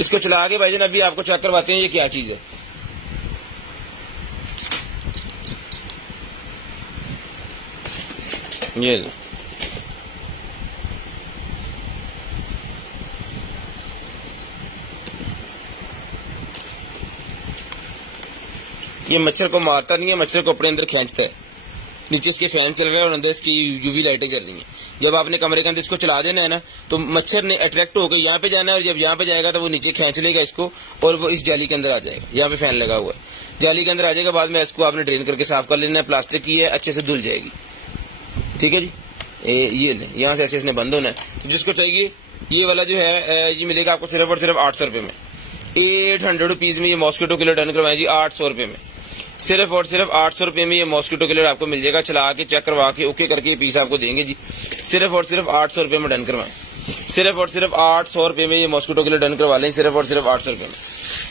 इसको चला के भाईजान अभी आपको चेक करवाते हैं ये क्या चीज है। ये मच्छर को मारता नहीं है, मच्छर को अपने अंदर खींचता है। नीचे इसके फैन चल रहे हैं और अंदर इसकी यूवी लाइटें चल रही हैं। जब आपने कमरे के अंदर इसको चला देना है ना, तो मच्छर ने अट्रैक्ट होकर यहाँ पे जाना है, और जब यहाँ पे जाएगा तो वो नीचे खींच लेगा इसको और वो इस जाली के अंदर आ जाएगा। यहाँ पे फैन लगा हुआ है, जाली के अंदर आ जाएगा। बाद में इसको आपने ड्रेन करके साफ कर लेना है, प्लास्टिक की है, अच्छे से धुल जाएगी। ठीक है जी, ये ले, यहाँ से ऐसे इसने बंद होना है। तो जिसको चाहिए ये वाला जो है ये मिलेगा आपको सिर्फ और सिर्फ 800 रुपये में। 800 रुपीज में ये मॉस्किटो किलर डन करवाएं जी, 800 रुपये में। सिर्फ और सिर्फ 800 रुपये में ये मॉस्किटो किलर आपको मिल जाएगा। चला के चेक करवा के ओके करके ये पीस आपको देंगे जी। सिर्फ और सिर्फ 800 रुपये में डन करवाएं। सिर्फ और सिर्फ 800 रुपये में ये मॉस्किटो किलर डन करवा लें, सिर्फ और सिर्फ 800 रुपये में।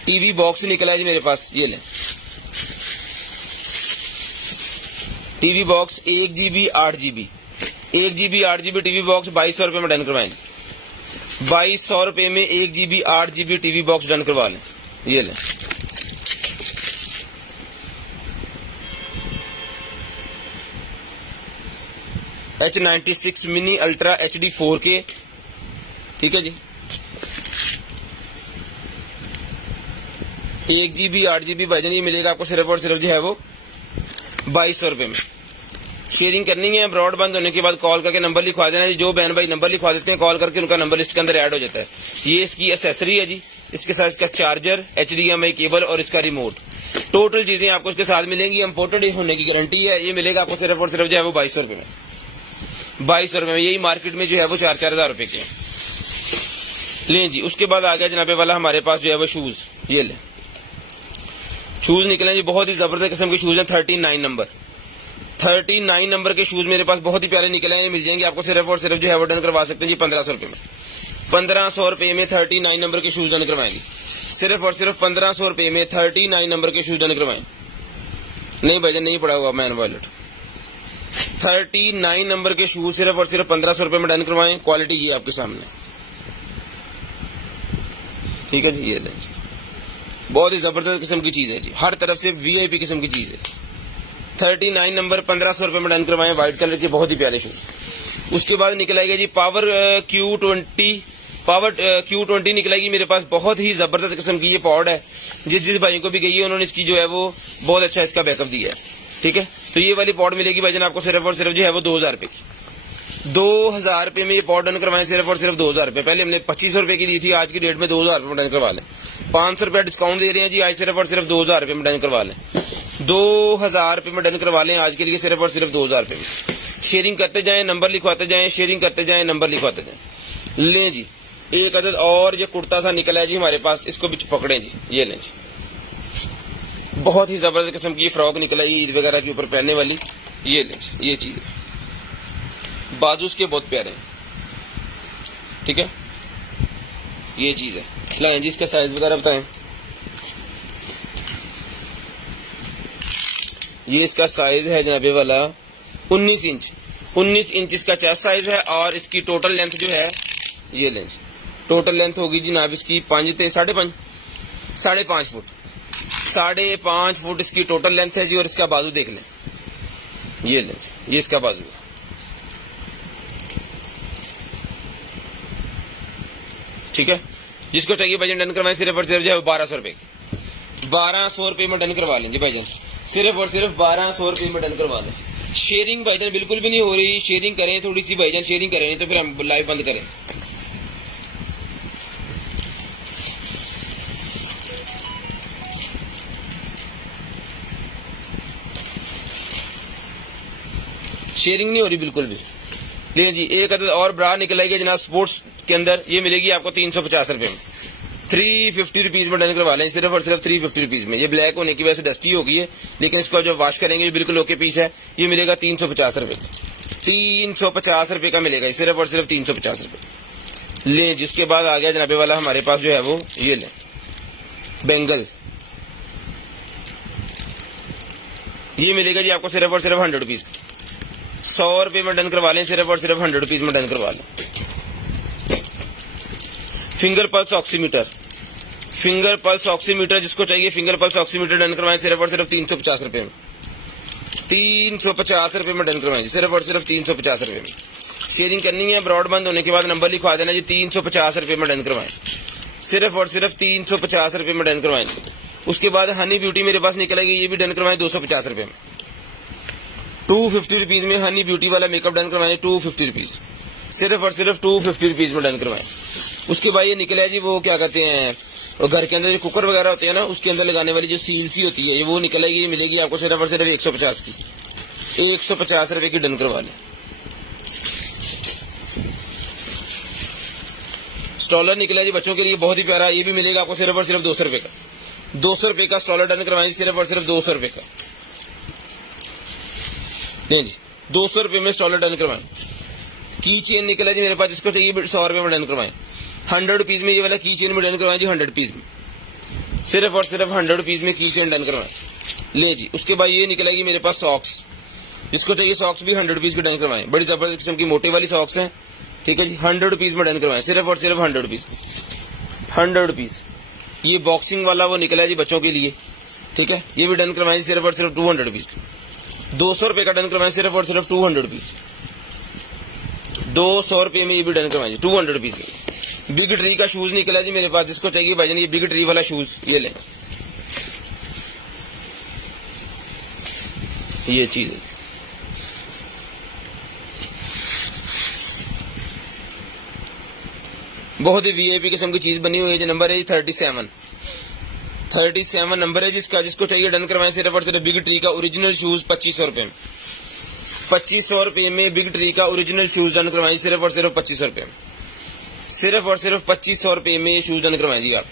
टीवी बॉक्स निकला है जी मेरे पास, ये लें TV box 1 GB 8 GB 1 GB 8 GB TV box 2200 रुपये में डन करवाएं। 2200 रुपये में 1 GB 8 GB TV box done करवा लें, ये लें। H96 mini ultra HD 4K, ठीक है जी। 1 GB 8 GB भाईजान ये मिलेगा आपको सिर्फ और सिर्फ जो है वो 2200 रुपये में। शेयरिंग करनी है, ब्रॉड बंद होने के बाद कॉल करके नंबर लिखवा देना है। जो बहन भाई नंबर लिखवा देते हैं कॉल करके, उनका नंबर लिस्ट के अंदर ऐड हो जाता है। ये इसकी एसेसरी है जी, इसके साथ इसका चार्जर, HDMI केबल और इसका रिमोट, टोटल चीजें आपको इसके साथ मिलेंगी। इंपोर्टेड होने की गारंटी है। ये मिलेगा आपको सिर्फ और सिर्फ जो है वो 2200 रुपये में। 2200 रुपये में, यही मार्केट में जो है वो 4-4 हज़ार रुपए के हैं। लें जी, उसके बाद आ गया जनाबे वाला हमारे पास जो है वो शूज। ये ले शूज निकले जी, बहुत ही जबरदस्त किस्म के शूज हैं। 39 नंबर के शूज मेरे पास बहुत ही प्यारे निकले हैं। मिल जाएंगे आपको सिर्फ और सिर्फ जो है वो डन करवा सकते हैं जी 1500 रुपये में। 1500 रुपये में 39 नंबर के शूज डन करवाएंगे। सिर्फ और सिर्फ 1500 रुपये में 39 नंबर के शूज डन करवाएं। नहीं भाईजान नहीं पड़ा हुआ मैन वॉलेट। 39 नंबर के शूज सिर्फ और सिर्फ 1500 रुपये में डन करवाएं। क्वालिटी ये आपके सामने, ठीक है जी। ये लें, बहुत ही जबरदस्त किस्म की चीज है जी, हर तरफ से VIP किस्म की चीज है। 39 नंबर 1500 रुपये में डन करवाएं, व्हाइट कलर के बहुत ही प्यारे शूज। उसके बाद निकल आएगा जी पावर Q20 निकलेगी मेरे पास। बहुत ही जबरदस्त किस्म की ये पॉड है। जिस भाई को भी गई है उन्होंने इसकी जो है वो बहुत अच्छा इसका बैकअप दिया है, ठीक है। तो ये वाली पॉड मिलेगी भाईजान आपको सिर्फ और सिर्फ जो है वो 2000 रुपये की। 2000 रुपये में ये पॉड डन करवाएं, सिर्फ और सिर्फ 2000 रुपये। पहले हमने 2500 रुपये की दी थी, आज की डेट में 2000 रुपये में डन करवा लें। 500 रुपये डिस्काउंट दे रहे हैं जी, आज सिर्फ और सिर्फ 2000 रुपये में डन करवा लें। 2000 रुपये में डन करवा लें आज के लिए, सिर्फ और सिर्फ 2000 रुपये में। शेयरिंग करते जाएं, नंबर लिखवाते जाएं, शेयरिंग करते जाएं, नंबर लिखवाते जाएं। लें जी, एक अदद और जो कुर्ता सा निकला है जी हमारे पास, इसको भी पकड़े जी। ये लें जी, बहुत ही जबरदस्त किस्म की फ्रॉक निकला है ईद वगैरह के ऊपर पहनने वाली। ये लें जी, ये चीज है। बाजू उसके बहुत प्यारे हैं, ठीक है। ये चीज है। लाएं जी, इसका साइज वगैरह बताएं। ये इसका साइज है जनाबे वाला 19 इंच। 19 इंच इसका चेस्ट साइज है। और इसकी टोटल लेंथ जो है, ये लें, टोटल लेंथ होगी जनाब इसकी 5.5 फुट। 5.5 फुट इसकी टोटल लेंथ है जी। और इसका बाजू देख लें, ये लें, ये इसका बाजू है, ठीक है। जिसको चाहिए भाईजान डन करवाएं, सिर्फ और सिर्फ जो है 1200 रुपये की। 1200 रुपये में डन करवा लें जी भाईजान, सिर्फ और सिर्फ 1200 रुपये में डन करवा लें। शेयरिंग भाईजान बिल्कुल भी नहीं हो रही, शेयरिंग करें थोड़ी सी भाईजान, शेयरिंग करें नहीं तो फिर हम लाइव बंद करें। शेयरिंग नहीं हो रही बिल्कुल भी। ले जी, एक अदद और ब्रा निकल आएगी जनाब स्पोर्ट्स के अंदर, ये मिलेगी आपको 350 रुपए में, 350 रुपीज में डन करवा लें सिर्फ और सिर्फ 350 रुपीज में। ये ब्लैक होने की वजह से डस्टी हो गई है, लेकिन इसको जब वॉश करेंगे बिल्कुल ओके पीस है। ये मिलेगा 350 रुपए, 350 रुपए का मिलेगा सिर्फ और सिर्फ 350 रुपए। ले जिसके बाद आ गया जनाबे वाला हमारे पास जो है वो ये ले बेंगल, ये मिलेगा जी आपको सिर्फ और सिर्फ 100 रुपीज, 100 रुपए में डन करवा लें सिर्फ और सिर्फ 100 रुपीज में डन करवा लें। Finger pulse oximeter, finger pulse oximeter जिसको चाहिए फिंगर पल्स ऑक्सीमीटर डन करवाएं सिर्फ और सिर्फ 350 रुपए में, 350 रुपए में डन करवाएं सिर्फ और सिर्फ 350 रुपए में। शेयरिंग करनी है, ब्रॉड बंद होने के बाद नंबर लिखवा देना जी, 350 रुपए में डन करवाएं सिर्फ और सिर्फ 350 रुपए में डन करवाएं। उसके बाद हनी ब्यूटी मेरे पास निकलेगी, ये भी डन करवाएं 250 रुपए में, 250 रुपीज में हनी ब्यूटी वाला मेकअप डन करवाएं 250 रुपीज, सिर्फ और सिर्फ 250 रुपीज में डन करवाएं। उसके बाद ये निकला है जी वो क्या कहते हैं, और घर के अंदर जो कुकर वगैरह होते हैं ना उसके अंदर लगाने वाली जो सील सी होती है, ये वो निकलेगी, ये मिलेगी आपको सिर्फ और सिर्फ 150 की, 150 रुपए की डन करवा लें। स्टॉलर निकला जी बच्चों के लिए बहुत ही प्यारा, ये भी मिलेगा आपको सिर्फ और सिर्फ 200 रुपए का, 200 रुपए का स्टॉलर डन करवाएं सिर्फ और सिर्फ 200 रुपए का। नहीं जी 200 रुपए में स्टॉलर डन करवाएं। की चेन निकला जी मेरे पास, जिसको चाहिए 100 रुपए में डन करवाएं, 100 रुपीज में ये वाला की चेन में डन करवाएं जी, 100 रुपीज में, सिर्फ और सिर्फ 100 रुपीज में की चेन डन करवाएं। ले जी उसके बाद ये निकलेगी मेरे पास सॉक्स, जिसको चाहिए सॉक्स भी 100 रुपीज के डन करवाएं, बड़ी जबरदस्त किस्म की मोटे वाली सॉक्स हैं, ठीक है जी, 100 रुपीज में डन करवाएं सिर्फ और सिर्फ 100 रुपीज, 100 रुपीज। ये बॉक्सिंग वाला वो निकला है जी बच्चों के लिए, ठीक है, ये भी डन करवाएं सिर्फ और सिर्फ 200 रुपीज, 200 रुपए का डन करवाएं सिर्फ और सिर्फ 200 रुपीज, 200 रुपए में ये भी डन करवाएं 200 रुपीज। बिग ट्री का शूज निकला जी मेरे पास, जिसको चाहिए भाईजान ये बिग ट्री वाला शूज ये ले, ये चीज है बहुत ही वीआईपी किस्म की चीज बनी हुई है। जो नंबर है 37 नंबर है जिसका, जिसको चाहिए डन करवाएं सिर्फ और सिर्फ बिग ट्री का ओरिजिनल शूज 2500 रुपए में, 2500 रुपए में बिग ट्री का ओरिजिनल शूज डन करवाएं सिर्फ और सिर्फ 2500 रुपए में, सिर्फ और सिर्फ 2500 रुपए में शूज डन करवाएं जी। आप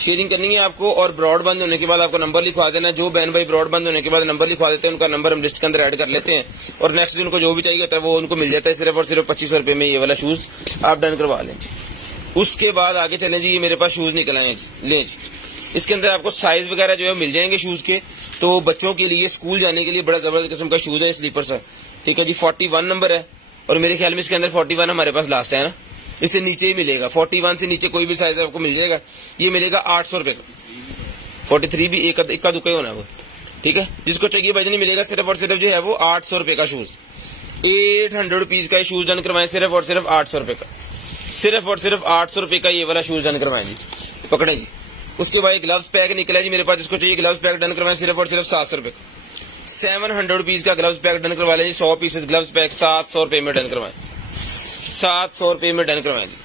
शेयरिंग करनी है आपको, और ब्रॉड बंद होने के बाद आपको नंबर लिखवा देना। जो बहन भाई ब्रॉड बंद होने के बाद नंबर लिखवा देते हैं उनका नंबर हम लिस्ट के अंदर ऐड कर लेते हैं, और नेक्स्ट दिन को जो भी चाहिए होता है वो उनको मिल जाता है सिर्फ और सिर्फ 2500 रुपए में ये वाला शूज आप डन करवा लें जी। उसके बाद आगे चलें जी, ये मेरे पास शूज निकल आए जी, लें जी, इसके अंदर आपको साइज वगैरह जो है मिल जाएंगे शूज के। तो बच्चों के लिए स्कूल जाने के लिए बड़ा जबरदस्त किस्म का शूज है, स्लीपर सा, ठीक है जी, 41 नंबर है, और मेरे ख्याल में इसके अंदर 41 हमारे पास लास्ट है ना, इससे नीचे ही मिलेगा, 41 से नीचे कोई भी साइज आपको मिल जाएगा। ये मिलेगा 800 रुपए का, 43 भी इक्का दुक्का ही होना है वो, ठीक है। जिसको चाहिए भाईजान मिलेगा सिर्फ और सिर्फ जो है वो 800 रुपए का शूज, 800 रुपीज का शूज डन करवाएं सिर्फ और सिर्फ 800 रुपए का, सिर्फ और सिर्फ 800 रुपए का ये वाला शूज डन करवाएं जी, पकड़े जी। उसके बाद ग्लव्स पैक निकला जी मेरे पास, जिसको चाहिए ग्लव्स पैक डन करवाएं सिर्फ और सिर्फ 700 रुपए का, 700 रुपीज का ग्लव्स पैक डन करवा लें, 100 पीसेस ग्लव्स पैक 700 रुपए में डन करवाएं, 700 रुपए में डन करवाएं जी।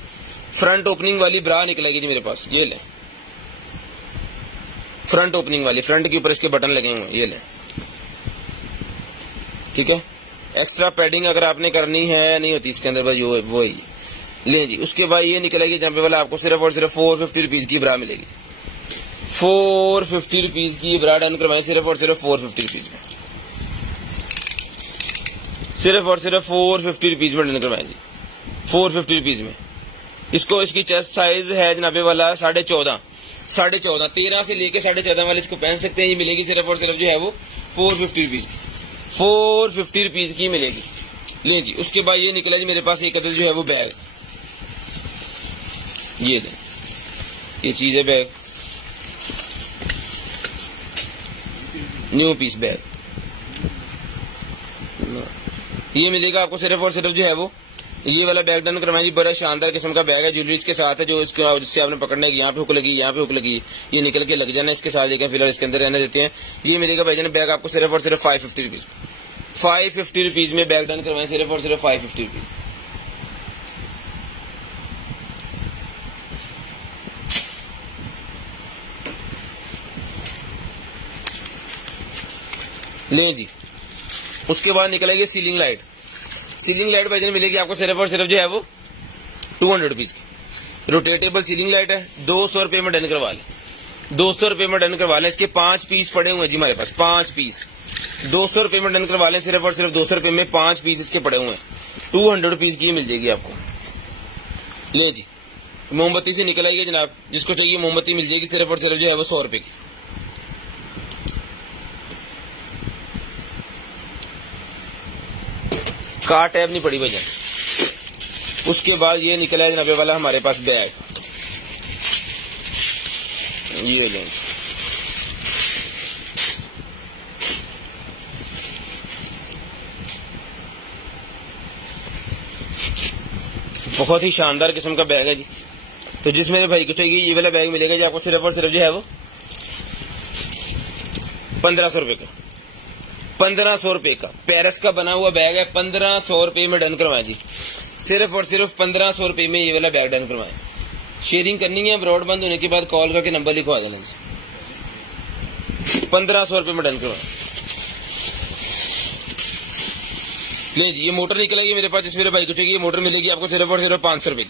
फ्रंट ओपनिंग वाली ब्रा निकलेगी जी मेरे पास, ये लें, फ्रंट ओपनिंग वाली, फ्रंट के ऊपर इसके बटन लगे हुए, ये लें, ठीक है। एक्स्ट्रा पैडिंग अगर आपने करनी है नहीं होती इसके अंदर, भाई वो ही लें जी। उसके बाद ये निकलेगी जनाबे वाला आपको सिर्फ और सिर्फ 450 रुपीज की ब्रा मिलेगी, 450 रुपीज की ब्रा डन करवाएं सिर्फ और सिर्फ 450 रुपीज में, सिर्फ और सिर्फ 450 रुपीज में डन करवाएं जी, 450 रुपीज में। इसको इसकी चेस्ट साइज है जनाबे वाला 14.5, 13 से लेके 14.5 वाले इसको पहन सकते हैं। ये मिलेगी सिर्फ और सिर्फ जो है वो 450 रुपीज, 450 रुपीज की मिलेगी। ले जी उसके बाद ये निकला जी मेरे पास एक अदद जो है वो बैग, ये ले, ये चीज है बैग, न्यू पीस बैग, ये मिलेगा आपको सिर्फ और सिर्फ जो है वो ये वाला बैग डन करवाएं जी। बड़ा शानदार किस्म का बैग है, ज्वेलरीज के साथ है, जो इसके जिससे आपने पकड़ना है, यहाँ पे हुक लगी, यहाँ पे हुक लगी, ये निकल के लग जाना इसके साथ, लेकिन फिलहाल इसके अंदर रहने देते हैं। ये मिलेगा भाईजान बैग आपको सिर्फ और सिर्फ 550 रुपीज, 550 रुपीज में बैग डन करवाएं सिर्फ और सिर्फ 550 रुपीज। लें जी उसके बाद निकलेगी सीलिंग लाइट, सीलिंग लाइट भाईजान मिलेगी आपको सिर्फ और सिर्फ जो है वो 200 रुपीज की। रोटेटेबल सीलिंग लाइट है, 200 रुपए में डन करवा लें, 200 रुपए में डन करवा लें। इसके 5 पीस पड़े हुए हैं जी हमारे पास, 5 पीस 200 रुपए में डन करवा लें। सिर्फ और सिर्फ 200 रुपए में 5 पीस इसके पड़े हुए हैं, 200 रुपीज की मिल जाएगी आपको। ले जी, मोमबत्ती से निकल आइए जनाब, जिसको चाहिए मोमबत्ती मिल जाएगी सिर्फ और सिर्फ जो है वो 100 रुपए की। कार टैब नहीं पड़ी भैया। उसके बाद ये निकला है जनाब वाला हमारे पास बैग, ये लें बहुत ही शानदार किस्म का बैग है जी। तो जिस मेरे भाई को चाहिए ये वाला बैग मिलेगा जी आपको सिर्फ और सिर्फ जो है वो 1500 रुपए का, 1500 रुपए का पेरिस का बना हुआ बैग है। 1500 रुपए में डन करवाएं जी, सिर्फ और सिर्फ 1500 रुपए में ये वाला बैग डन करवाएं। शेयरिंग करनी है, ब्रॉड बंद होने के बाद कॉल करके नंबर लिखवा देना जी। 1500 रुपए में डन करवाएं। नहीं जी, ये मोटर निकलेगी मेरे पास, जिस मेरे भाई को चाहिए मोटर मिलेगी आपको सिर्फ और सिर्फ 500 रुपए की।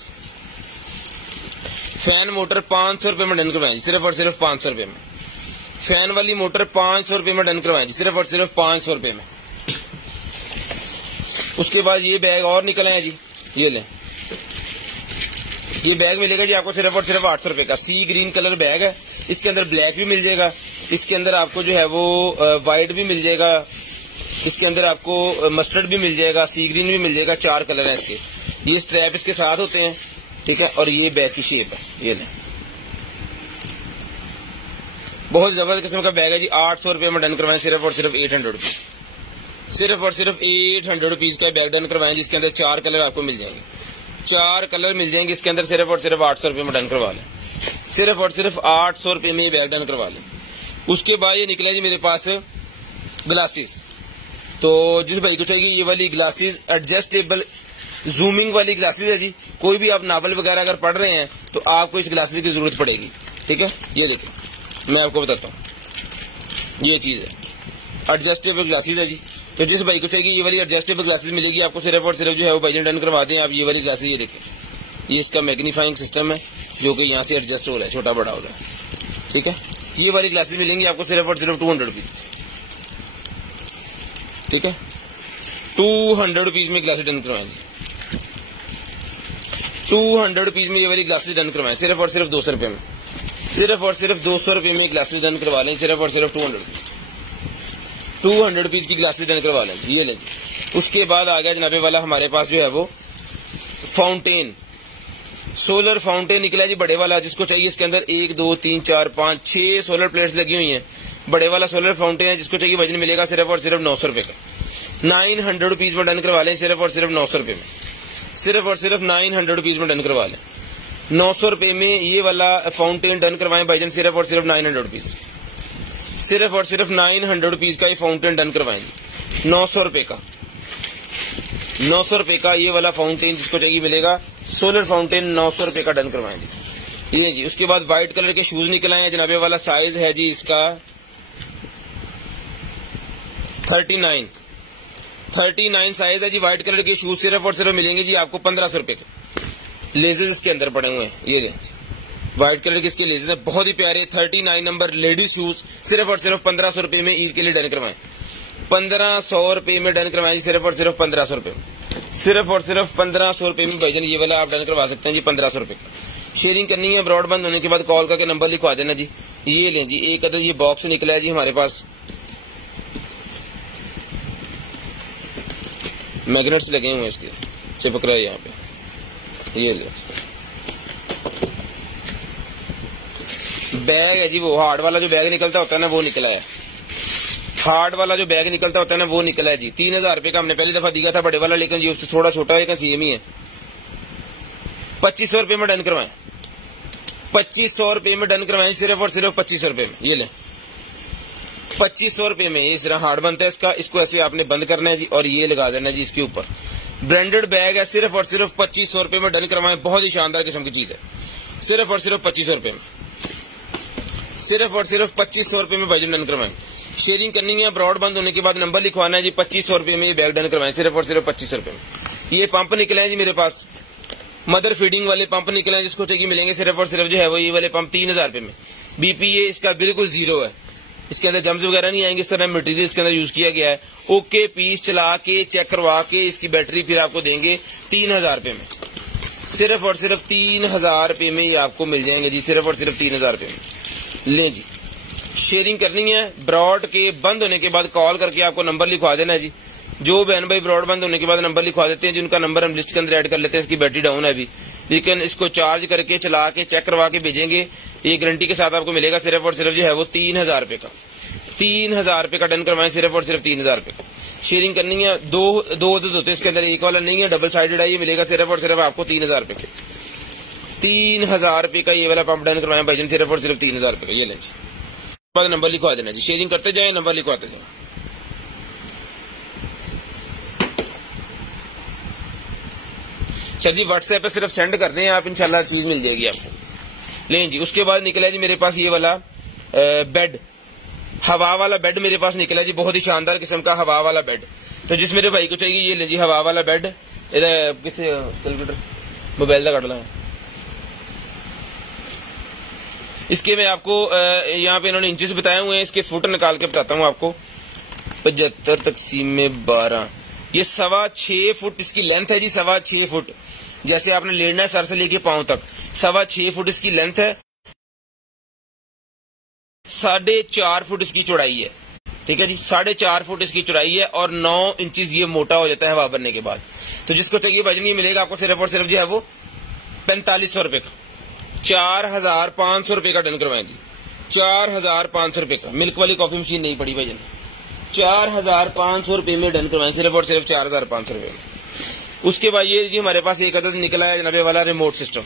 फैन मोटर 500 रुपए में डन करवाएं, सिर्फ और सिर्फ 500 रुपए में। फैन वाली मोटर 500 रुपए में डन करवाएं जी, सिर्फ और सिर्फ 500 रुपए में। उसके बाद ये बैग और निकल आए जी, ये लें, ये बैग मिलेगा जी आपको सिर्फ और सिर्फ 800 रुपए का। सी ग्रीन कलर बैग है, इसके अंदर ब्लैक भी मिल जाएगा, इसके अंदर आपको जो है वो व्हाइट भी मिल जाएगा, इसके अंदर आपको मस्टर्ड भी मिल जाएगा, सी ग्रीन भी मिल जाएगा। 4 कलर हैं इसके। ये स्ट्रैप इसके साथ होते हैं, ठीक है, और ये बैग की शेप है। ये लें, बहुत जबरदस्त किस्म का बैग है जी। 800 रुपए में डन करवाएं, सिर्फ और सिर्फ 800 रुपीज, सिर्फ और सिर्फ 800 रुपीज का बैग डन करवाएं, जिसके अंदर 4 कलर आपको मिल जाएंगे, 4 कलर मिल जाएंगे इसके अंदर। सिर्फ और सिर्फ 800 रुपए में डन करवा लें, सिर्फ और सिर्फ 800 रुपए में ये बैग डन करवा लें। उसके बाद ये निकला जी मेरे पास ग्लासेस। तो जिस भाई को चाहिए ये वाली ग्लासेस, एडजस्टेबल जूमिंग वाली ग्लासेस है जी। कोई भी आप नावल वगैरह अगर पढ़ रहे हैं तो आपको इस ग्लासेस की जरूरत पड़ेगी, ठीक है। ये देखिए मैं आपको बताता हूँ, ये चीज है एडजस्टेबल ग्लासेस है जी। तो जिस भाई को चाहिए ये वाली एडजस्टेबल ग्लासेस मिलेगी आपको सिर्फ और सिर्फ जो है वो भाईजान डन करवा दें आप ये वाली ग्लासेस। ये देखें, ये इसका मैग्नीफाइंग सिस्टम है जो कि यहाँ से एडजस्ट हो रहा है, छोटा बड़ा हो रहा है, ठीक है। ये वाली ग्लासेस मिलेंगी आपको सिर्फ और सिर्फ 200 रुपीज, ठीक है। 200 रुपीज में ग्लासेस डन करवाएं जी, 200 रुपीज में ये वाली ग्लासेस डन करवाएं, सिर्फ और सिर्फ 200 रुपए में, सिर्फ और सिर्फ 200 रुपए में ग्लासेस डन करवा लें, सिर्फ और सिर्फ 200 रुपीज की ग्लासेस डन करवा लें। ये लें जी। उसके बाद आ गया जनाबे वाला हमारे पास जो है वो फाउंटेन, सोलर फाउंटेन निकला जी बड़े वाला, जिसको चाहिए इसके अंदर 1 2 3 4 5 6 सोलर प्लेट्स लगी हुई हैं। बड़े वाला सोलर फाउंटेन है, जिसको चाहिए वजन मिलेगा सिर्फ और सिर्फ 900 रुपए का। 900 रुपीज में डन करवा लें, सिर्फ और सिर्फ 900 रुपए में, सिर्फ और सिर्फ 900 रुपीज में डन करवा लें। 900 रुपए में ये वाला फाउंटेन डन करवाएं भाईजान, सिर्फ और सिर्फ 900 रुपीज, सिर्फ और सिर्फ 900 रुपीज का ये फाउंटेन डन करवाएं। 900 रुपए का, 900 रुपए का ये वाला फाउंटेन जिसको चाहिए मिलेगा, सोलर फाउंटेन 900 रुपए का डन करवाएंगे। ये जी। उसके बाद व्हाइट कलर के शूज निकल आए हैं जनाबे वाला, साइज है जी इसका 39 साइज है जी। व्हाइट कलर के शूज सिर्फ और सिर्फ मिलेंगे जी आपको 1500 रुपए के। लेजेस इसके अंदर पड़े हुए हैं, ये लें, व्हाइट कलर के इसके लेजेस हैं, बहुत ही प्यारे। 39 नंबर लेडीज शूज सिर्फ और सिर्फ 1500 रुपए में ईद के लिए डन करवाएं, 1500 रुपए में डन करवाएं जी, सिर्फ और सिर्फ 1500 रुपए में, सिर्फ और सिर्फ 1500 रुपए में भाईजान ये वाला आप डन करवा सकते हैं जी, 1500 रुपए का। शेयरिंग करनी है, ब्रॉड बंद होने के बाद कॉल करके नंबर लिखवा देना जी। ये लें जी, एक अदद ये बॉक्स निकला है जी हमारे पास, मैग्नेट्स लगे हुए हैं इसके, चिपक रहा है यहाँ पे। ये ले बैग है जी, वो हार्ड वाला जो बैग निकलता होता है ना वो निकला है, हार्ड वाला जो बैग निकलता होता है ना वो निकला है जी। 3000 रुपए का हमने पहली दफा दिया था बड़े वाला, लेकिन जी उससे थोड़ा छोटा है, सेम ही है। 2500 रुपए में डन करवाएं, 2500 रुपए में डन करवाएं, सिर्फ और सिर्फ 2500 रुपए में। ये ले 2500 रुपए में ये सिर्फ हार्ड बनता है इसका, इसको ऐसे आपने बंद करना है जी और ये लगा देना है जी इसके ऊपर। ब्रांडेड बैग है, सिर्फ और सिर्फ 2500 रुपए में डन करवाएं, बहुत ही शानदार किस्म की चीज है, सिर्फ और सिर्फ 2500 रुपए में, सिर्फ और सिर्फ 2500 रुपए में भाईजान डन करवाएं। शेयरिंग करनी है, ब्रॉड बंद होने के बाद नंबर लिखवाना है जी। 2500 रुपए में ये बैग डन करवाएं, सिर्फ और सिर्फ 2500 रुपए में। ये पंप निकले हैं जी मेरे पास, मदर फीडिंग वाले पंप निकले हैं, जिसको चाहिए मिलेंगे सिर्फ और सिर्फ जो है वो ये वाले पंप 3000 रुपए में। बीपीए इसका बिल्कुल जीरो है, इसके अंदर जम्स वगैरह नहीं आएंगे, इस तरह मटेरियल इसके अंदर यूज किया गया है। ओके पीस चला के चेक करवा के इसकी बैटरी फिर आपको देंगे 3000 रुपए में, सिर्फ और सिर्फ 3000 रुपए में ये आपको मिल जाएंगे जी, सिर्फ और सिर्फ 3000 रुपए में। लें जी, शेयरिंग करनी है, ब्रॉड के बंद होने के बाद कॉल करके आपको नंबर लिखवा देना है जी। जो बहन भाई ब्रॉड बंद होने के बाद नंबर लिखवा देते हैं जिनका नंबर हम लिस्ट के अंदर ऐड कर लेते हैं, इसकी बैटरी डाउन है अभी, लेकिन इसको चार्ज करके चला के चेक करवा के भेजेंगे, ये गारंटी के साथ आपको मिलेगा सिर्फ और सिर्फ जो है वो 3000 रुपए का। 3000 रुपए का डन करवाएं, सिर्फ और सिर्फ 3000 रुपए का। शेयरिंग करनी है, दो होते हैं इसके अंदर, एक वाला नहीं है, डबल साइडेड है, ये मिलेगा सिर्फ और सिर्फ आपको 3000 रुपए के। 3000 रुपए का ये वाला पंप डन करवाएं भाईजान, सिर्फ और सिर्फ 3000 रुपए का। ये लें जी, बाद नंबर लिखवा देना जी, शेयरिंग करते जाए नंबर लिखवाते जाए। सर जी व्हाट्सएप पे सिर्फ सेंड कर दें आप, इंशाल्लाह चीज मिल जाएगी आपको। लें जी, उसके बाद निकला जी मेरे पास ये वाला बेड, हवा वाला बेड मेरे पास निकला जी, बहुत ही शानदार किस्म का हवा वाला बेड। तो जिस मेरे भाई को चाहिए ये ले जी हवा वाला बेड। इधर कितने कैलकुलेटर मोबाइल का कटना है, इसके मैं आपको यहाँ पे इन्होंने इंचेस बताए हुए हैं, इसके फुट निकाल के बताता हूँ आपको। 75 तक़सीम में 12, ये 6.25 फुट इसकी लेंथ है जी, 6.25 फुट। जैसे आपने लेना है सर से लेके पांव तक, 6.25 फुट इसकी लेंथ है, 4.5 फुट इसकी चौड़ाई है, ठीक है जी, 4.5 फुट इसकी चौड़ाई है और 9 इंचेस ये मोटा हो जाता है हवा भरने के बाद। तो जिसको चाहिए भाईजान ये मिलेगा आपको सिर्फ और सिर्फ जो है वो 4500 रुपए का, 4500 रुपए का डन करवाएं जी, 4500 रुपए का। मिल्क वाली कॉफी मशीन नहीं पड़ी भाईजान, 4500 रुपए में डन करवाएं, सिर्फ और सिर्फ 4500 रुपए में। उसके बाद ये जी हमारे पास एक अदद निकला है जनाबे वाला रिमोट सिस्टम,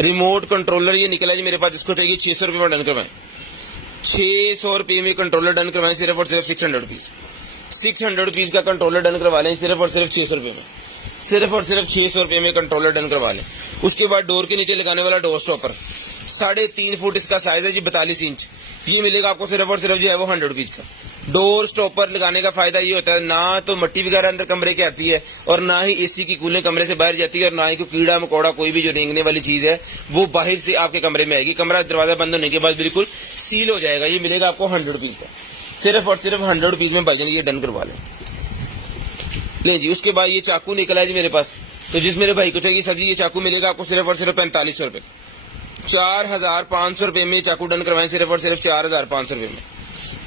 रिमोट कंट्रोलर ये निकला है जी मेरे पास, जिसको चाहिए 600 रुपए में डन करवाएं, 600 रुपए में कंट्रोलर डन करवाएं, सिर्फ और सिर्फ 600 रुपीज। 600 रुपीज का कंट्रोलर डन करवा लें सिर्फ और सिर्फ 600 रुपए में, सिर्फ और सिर्फ 600 रुपए में कंट्रोलर डन करवा लें। उसके बाद डोर के नीचे लगाने वाला डोर स्टॉपर, 3.5 फुट इसका साइज है जी, 42 इंच, ये मिलेगा आपको सिर्फ और सिर्फ जो है वो 100 रुपीज का। डोर स्टॉपर लगाने का फायदा ये होता है ना तो मिट्टी वगैरह अंदर कमरे के आती है और ना ही एसी की कूलें कमरे से बाहर जाती है और ना ही कोई कीड़ा मकोड़ा कोई भी जो रेंगने वाली चीज है वो बाहर से आपके कमरे में आएगी। कमरा दरवाजा बंद होने के बाद बिल्कुल सील हो जाएगा। ये मिलेगा आपको 100 रुपीज का, सिर्फ और सिर्फ 100 रुपीज में भाईजान ये डन करवा लें। ले जी, उसके बाद ये चाकू निकला है जी मेरे पास, तो जिस मेरे भाई को चाहिए सर जी ये चाकू मिलेगा आपको सिर्फ और सिर्फ 4500 रुपए, 4500 रुपए में चाकू डन करवाएं, सिर्फ और सिर्फ 4500 रुपए में,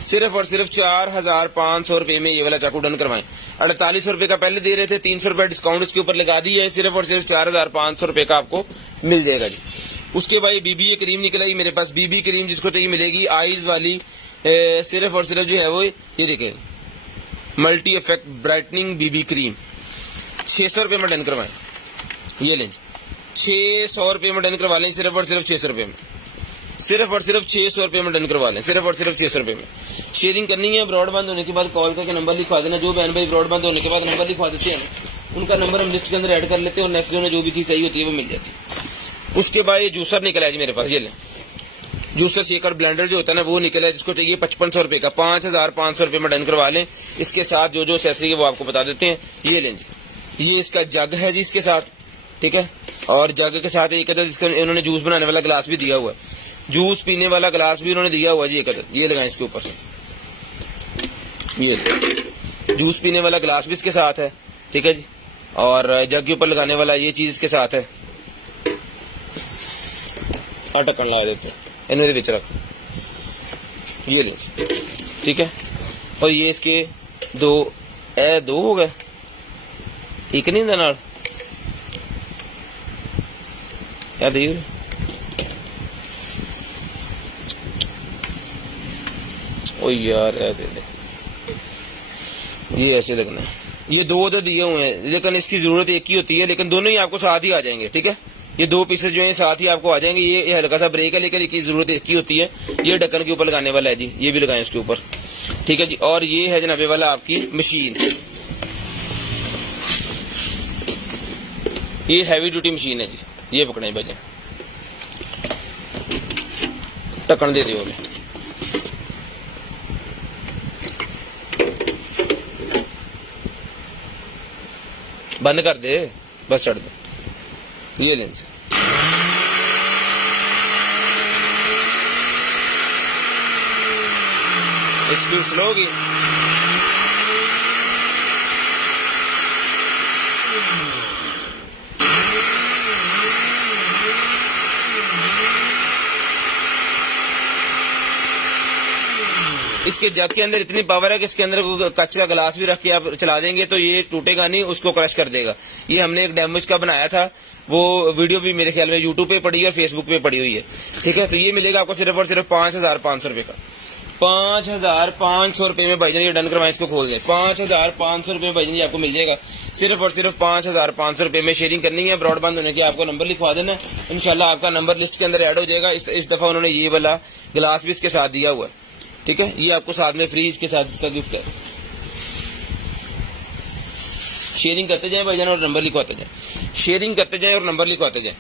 सिर्फ और सिर्फ 4500 रुपए में ये वाला चाकू डन करवाएं। 4800 रुपए का पहले दे रहे थे, 300 रुपए डिस्काउंट इसके ऊपर लगा दिया है, सिर्फ और सिर्फ 4500 रुपए का आपको मिल जाएगा जी। उसके बाद बीबी क्रीम निकला ही मेरे पास, बीबी क्रीम जिसको चाहिए मिलेगी आईज वाली, सिर्फ और सिर्फ जो है वो ये देखें multi effect brightening BB cream, 600 रुपए में डन करवाएं। ये लें 600 रुपए में डन करवा लें, सिर्फ और सिर्फ 600 रुपए में, सिर्फ और सिर्फ 600 रुपए में डन करवा लें, सिर्फ और सिर्फ 600 रुपए में। शेयरिंग करनी है, ब्रॉडबैंड होने के बाद कॉल करके नंबर लिखवा देना। जो बहन भाई ब्रॉडबैंड होने के बाद नंबर लिखवा देते हैं उनका नंबर हम लिस्ट के अंदर ऐड कर लेते हैं और नेक्स्ट जो भी चीज चाहिए होती है वो मिल जाती है। उसके बाद ये जूसर निकला है जी मेरे पास, ये लें जूसर शेकर ब्लेंडर जो होता है ना वो निकला है, जिसको चाहिए 5500 रुपए का, 5500 रुपए में डन करवा लें। इसके साथ जो जो एक्सेसरी है वो आपको बता देते हैं। ये लें जी, ये इसका जग है जी इसके साथ, ठीक है, और जग के साथ एक अदद इसका इन्होंने जूस बनाने वाला गिलास भी दिया हुआ है, जूस पीने वाला गिलास भी उन्होंने दिया हुआ जी एक अदद, ये लगाएं इसके ऊपर से, ये जूस पीने वाला गिलास भी इसके साथ है, ठीक है जी, और जग के ऊपर लगाने वाला ये चीज इसके साथ है। ढक्कन लगा देते इन्हें बेच रख, ये लें ठीक है। और ये इसके दो हो गए, एक नहीं नाल यार दी ओ यार दे दे, ये ऐसे लगना है। ये दो दिए हुए हैं लेकिन इसकी जरूरत एक ही होती है, लेकिन दोनों ही आपको साथ ही आ जाएंगे, ठीक है। ये दो पीसेस जो है साथ ही आपको आ जाएंगे। ये हल्का सा ब्रेक है लेकिन इसकी जरूरत एक ही होती है। ये ढक्कन के ऊपर लगाने वाला है जी, ये भी लगाएं इसके ऊपर, ठीक है जी। और ये है जनाबे वाला आपकी मशीन, ये हैवी ड्यूटी मशीन है जी, ये पकड़े भाई, ढक्कन दे दियो। बंद कर दे, बस चढ़ दे। ये लेंस स्पीड स्लो होगी। इसके जग के अंदर इतनी पावर है कि इसके अंदर कच्च का गिलास भी रख के आप चला देंगे तो ये टूटेगा नहीं, उसको क्रश कर देगा। ये हमने एक डैमेज का बनाया था, वो वीडियो भी मेरे ख्याल में यूट्यूब पे पड़ी है और फेसबुक पे पड़ी हुई है। ठीक है, तो ये मिलेगा आपको सिर्फ और सिर्फ 5500 रुपए का। 5500 रुपए में भाईजान ये डन करवाएं, इसको खोल दें। 5500 रुपए में भाईजान ये आपको मिल जाएगा सिर्फ और सिर्फ 5500 रुपए में। शेयरिंग करनी है, ब्रॉडबैंड होने के आपको नंबर लिखवा देना है, इंशाल्लाह आपका नंबर लिस्ट के अंदर ऐड हो जाएगा। इस दफा उन्होंने ये वाला गिलास भी इसके साथ दिया हुआ है। ठीक है, ये आपको साथ में फ्री इसके साथ इसका गिफ्ट है। शेयरिंग करते जाएं भाईजान और नंबर लिखवाते जाएं, शेयरिंग करते जाएं और नंबर लिखवाते जाएं।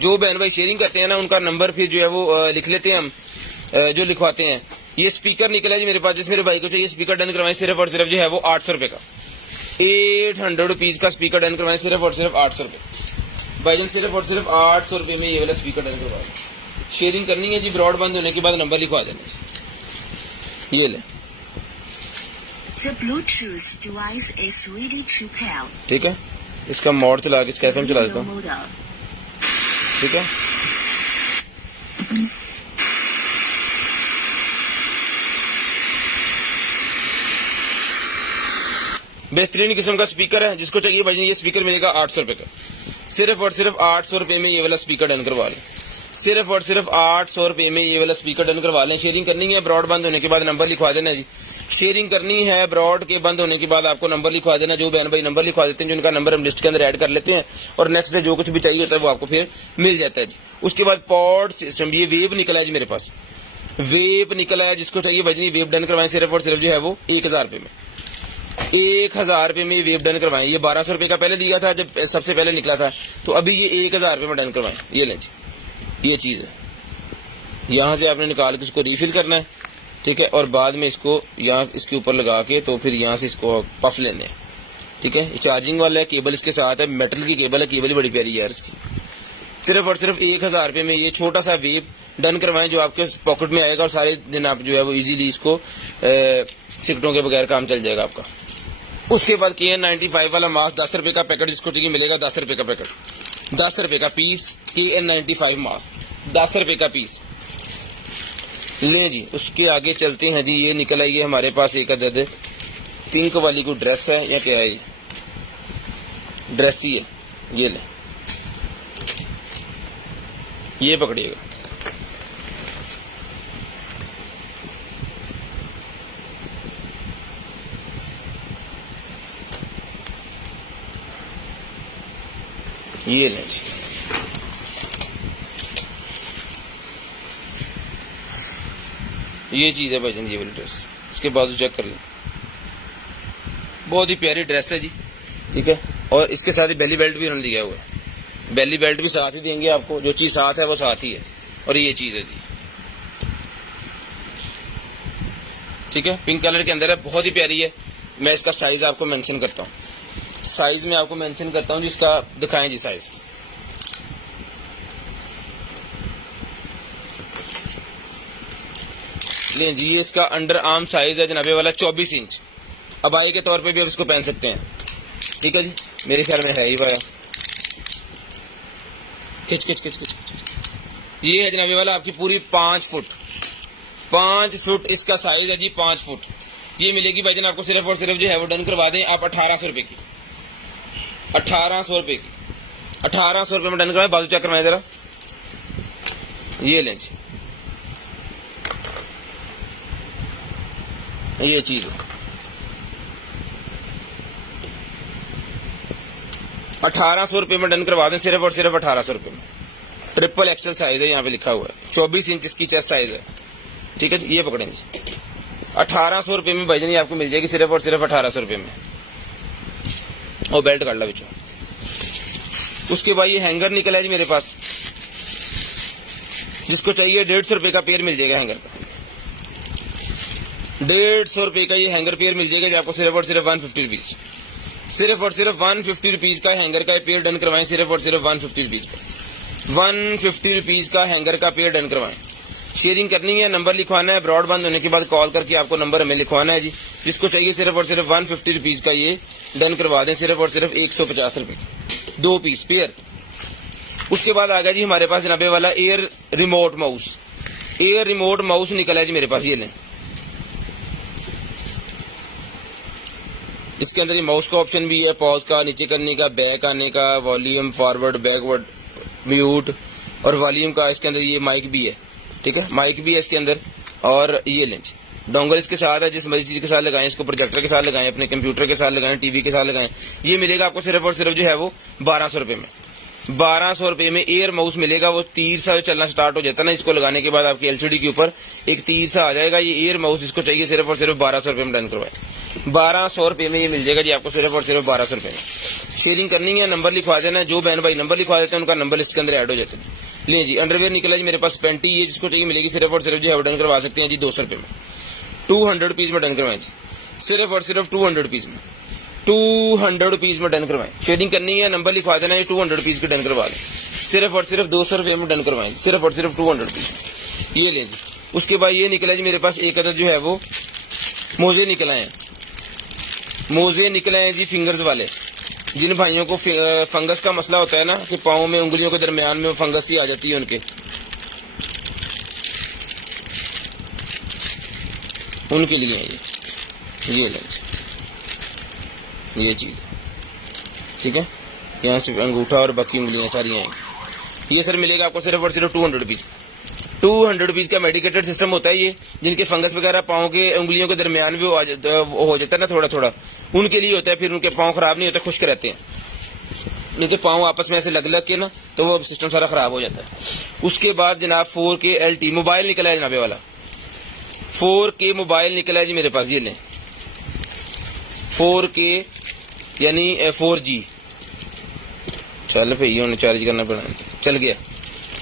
जो बहन भाई शेयरिंग करते हैं ना उनका नंबर फिर जो है वो लिख लेते हैं हम, जो लिखवाते हैं। ये स्पीकर निकला जी मेरे पास, जिस मेरे भाई को चाहिए स्पीकर डन करवाएं सिर्फ और सिर्फ जो है वो 800 रुपए का। 800 रुपीज का स्पीकर डन करवाएं सिर्फ और सिर्फ 800 रुपए भाईजान, सिर्फ और सिर्फ 800 रुपए में ये वाला स्पीकर डन करवाएं। शेयरिंग करनी है जी, ब्रॉडबैंड होने के बाद नंबर लिखवा देना। ये ले, ठीक है, इसका मोड चला के इसका FM चला देता हूँ। ठीक है, बेहतरीन किस्म का स्पीकर है, जिसको चाहिए भाई ये स्पीकर मिलेगा 800 रुपए का। सिर्फ और सिर्फ 800 रुपए में ये वाला स्पीकर डन करवा लें, सिर्फ और सिर्फ 800 रुपए में ये वाला स्पीकर डन करवा लें। शेयरिंग करनी है, ब्रॉड बंद होने के बाद नंबर लिखवा देना जी। शेयरिंग करनी है, ब्रॉड के बंद होने के बाद आपको नंबर लिखवा देना। जो बहन भाई नंबर लिखवा देते हैं, जिनका नंबर हम लिस्ट के अंदर ऐड कर लेते हैं और नेक्स्ट डे जो कुछ भी चाहिए होता है वो आपको फिर मिल जाता है जी। उसके बाद पॉड सिस्टम, ये वेब निकला है जी मेरे पास, वेब निकला है, जिसको चाहिए भाई वेब डन करवाएं सिर्फ और सिर्फ जो है वो 1000 रुपए में। 1000 रुपए में वेब डन करवाएं। ये 1200 रुपए का पहले दिया था जब सबसे पहले निकला था, तो अभी ये 1000 रुपए में डन करवाएं। ये लें जी, ये चीज है, यहाँ से आपने निकाल के इसको रिफिल करना है। ठीक है, और बाद में इसको यहाँ इसके ऊपर लगा के तो फिर यहाँ से इसको पफ लेने हैं। ठीक है, ये चार्जिंग वाला है, केबल इसके साथ है, मेटल की केबल है, केबल ही बड़ी प्यारी है यार इसकी। सिर्फ और सिर्फ 1000 रुपए में ये छोटा सा वेब डन करवाएं, जो आपके पॉकेट में आएगा और सारे दिन आप जो है वो इजीली इसको सिगटों के बगैर काम चल जाएगा आपका। उसके बाद KN95 वाला मास्क 10 रुपए का पैकेट, जिसको चाहिए मिलेगा 10 रुपए का पैकेट, 10 रुपए का पीस। KN95 मास्क 10 रुपए का पीस लें जी। उसके आगे चलते हैं जी, ये निकल आई है हमारे पास एक अदद पिंक वाली कोई ड्रेस है या क्या है, ये ड्रेस ही है। ये ले, ये पकड़िएगा, ये लें जी। ये चीज है भाईजान, ये वाली ड्रेस, इसके बाजू चेक कर लें, बहुत ही प्यारी ड्रेस है जी। ठीक है, और इसके साथ ही बेली बेल्ट भी उन्होंने दिया हुआ है, बेली बेल्ट भी साथ ही देंगे आपको, जो चीज साथ है वो साथ ही है। और ये चीज है जी, ठीक है, पिंक कलर के अंदर है, बहुत ही प्यारी है। मैं इसका साइज आपको मेंशन करता हूँ, साइज में आपको मेंशन करता हूँ जिसका दिखाएं जी साइज। लें जी, ये इसका अंडर आर्म साइज है जनाबे वाला 24 इंच। अबाई के तौर पे भी आप इसको पहन सकते हैं। ठीक है जी, मेरे ख्याल में है ही भाई, खिच खिच खिच खिच खिच। ये है जनाबे वाला आपकी पूरी 5 फुट, 5 फुट इसका साइज है जी, 5 फुट। ये मिलेगी भाईजान आपको सिर्फ और सिर्फ जो है वो डन करवा दें आप 1800 रुपए की, 1800 रुपए की, 1800 रुपए में डन करवाएं। बाजू चेक करवाएं जरा, ये लें जी, ये चीज है 1800 रुपए में डन करवा दें, सिर्फ और सिर्फ 1800 रुपए में। ट्रिपल एक्सल साइज है, यहाँ पे लिखा हुआ है, 24 इंच इसकी चेस्ट साइज है। ठीक है जी, ये पकड़ेंगे 1800 रुपए में भाईजान, ये आपको मिल जाएगी सिर्फ और सिर्फ 1800 रुपए में। और बेल्ट काट ला बिचो। उसके बाद ये हैंगर निकला है जी मेरे पास, जिसको चाहिए 150 रुपए का पेयर मिल जाएगा हैंगर का, 150 रुपए का ये हैंगर पेयर मिल जाएगा जी आपको सिर्फ और सिर्फ 150 रुपीज, सिर्फ और सिर्फ 150 रुपीज का हैंगर का पेयर डन करवाएं, सिर्फ और सिर्फ 150 रुपीज का, 150 रुपीज का हैंगर का पेयर डन करवाएं। शेयरिंग करनी है, नंबर लिखवाना है, ब्रॉड बंद होने के बाद कॉल करके आपको नंबर हमें लिखवाना है जी। जिसको चाहिए सिर्फ और सिर्फ 150 रुपीज का ये डन करवा दें, सिर्फ और सिर्फ 150 रुपए, 2 पीस पेयर। उसके बाद आ गया जी हमारे पास जनाबे वाला air remote mouse. Air remote mouse निकला है जी मेरे पास, ये लें। इसके अंदर ये माउस का ऑप्शन भी है, पॉज का, नीचे करने का, बैक आने का, वॉल्यूम, फॉरवर्ड, बैकवर्ड, म्यूट और वॉल्यूम का। इसके अंदर ये माइक भी है, ठीक है, माइक भी है इसके अंदर। और ये लेंच डोंगल इसके साथ है, जिस मर्जी चीज के साथ लगाएं, इसको प्रोजेक्टर के साथ लगाएं, अपने कंप्यूटर के साथ लगाएं, टीवी के साथ लगाएं। ये मिलेगा आपको सिर्फ और सिर्फ जो है वो 1200 रुपए में। 1200 रुपए में एयर माउस मिलेगा। वो तीर सा चलना स्टार्ट हो जाता है ना, इसको लगाने के बाद आपकी एलसीडी के ऊपर एक तीर सा आ जाएगा। ये एयर माउस जिसको चाहिए सिर्फ और सिर्फ 1200 रुपए में डन करवाएं। 1200 रुपए में ये मिल जाएगा जी आपको, सिर्फ और सिर्फ 1200 रुपए में। शेयरिंग करनी है, नंबर लिखवा देना है। जो बहन भाई नंबर लिखवा देते हैं उनका नंबर लिस्ट के अंदर ऐड हो जाता है। ले जी अंडरवेयर निकला जी मेरे पास पैंटी, ये जिसको चाहिए मिलेगी सिर्फ और सिर्फ जो है डन करवा सकते हैं जी 200 रुपए में। 200 रुपीज में डन करवाएं जी, सिर्फ और सिर्फ 200 रुपीज में, 200 रुपीज में डन करवाएं। शेयरिंग करनी है, नंबर लिखवा देना है, 200 रुपीज के डन करवा दें। सिर्फ और सिर्फ 200 रुपए में डन करवाएं, सिर्फ और सिर्फ 200 रुपीज। ये लें जी। उसके बाद ये निकला जी मेरे पास एक अदद जो है वो मोजे निकला है, मोजे निकले हैं जी फिंगर्स वाले। जिन भाइयों को फंगस का मसला होता है ना कि पाँव में उंगलियों के दरमियान में फंगस ही आ जाती है उनके लिए है ये लेंस, ये चीज, ठीक है। यहाँ से अंगूठा और बाकी उंगलियां सारी आएंगी। ये सर मिलेगा आपको सिर्फ और सिर्फ 200 रुपीज। 200 रुपीज का मेडिकेटेड सिस्टम होता है ये। जिनके फंगस वगैरह पाँव के उंगलियों के दरमियान में हो जाता है ना थोड़ा थोड़ा, उनके लिए होता है। फिर उनके पाँव खराब नहीं होते, खुश्क रहते हैं। नहीं तो पाँव आपस में ऐसे लग लग के ना तो वो सिस्टम सारा खराब हो जाता है। उसके बाद जनाब 4K LT मोबाइल निकला है जनाबे वाला, 4K मोबाइल निकला है जी मेरे पास। ये लें 4K यानी 4G। चल भाई उन्हें चार्ज करना पड़ा, चल गया।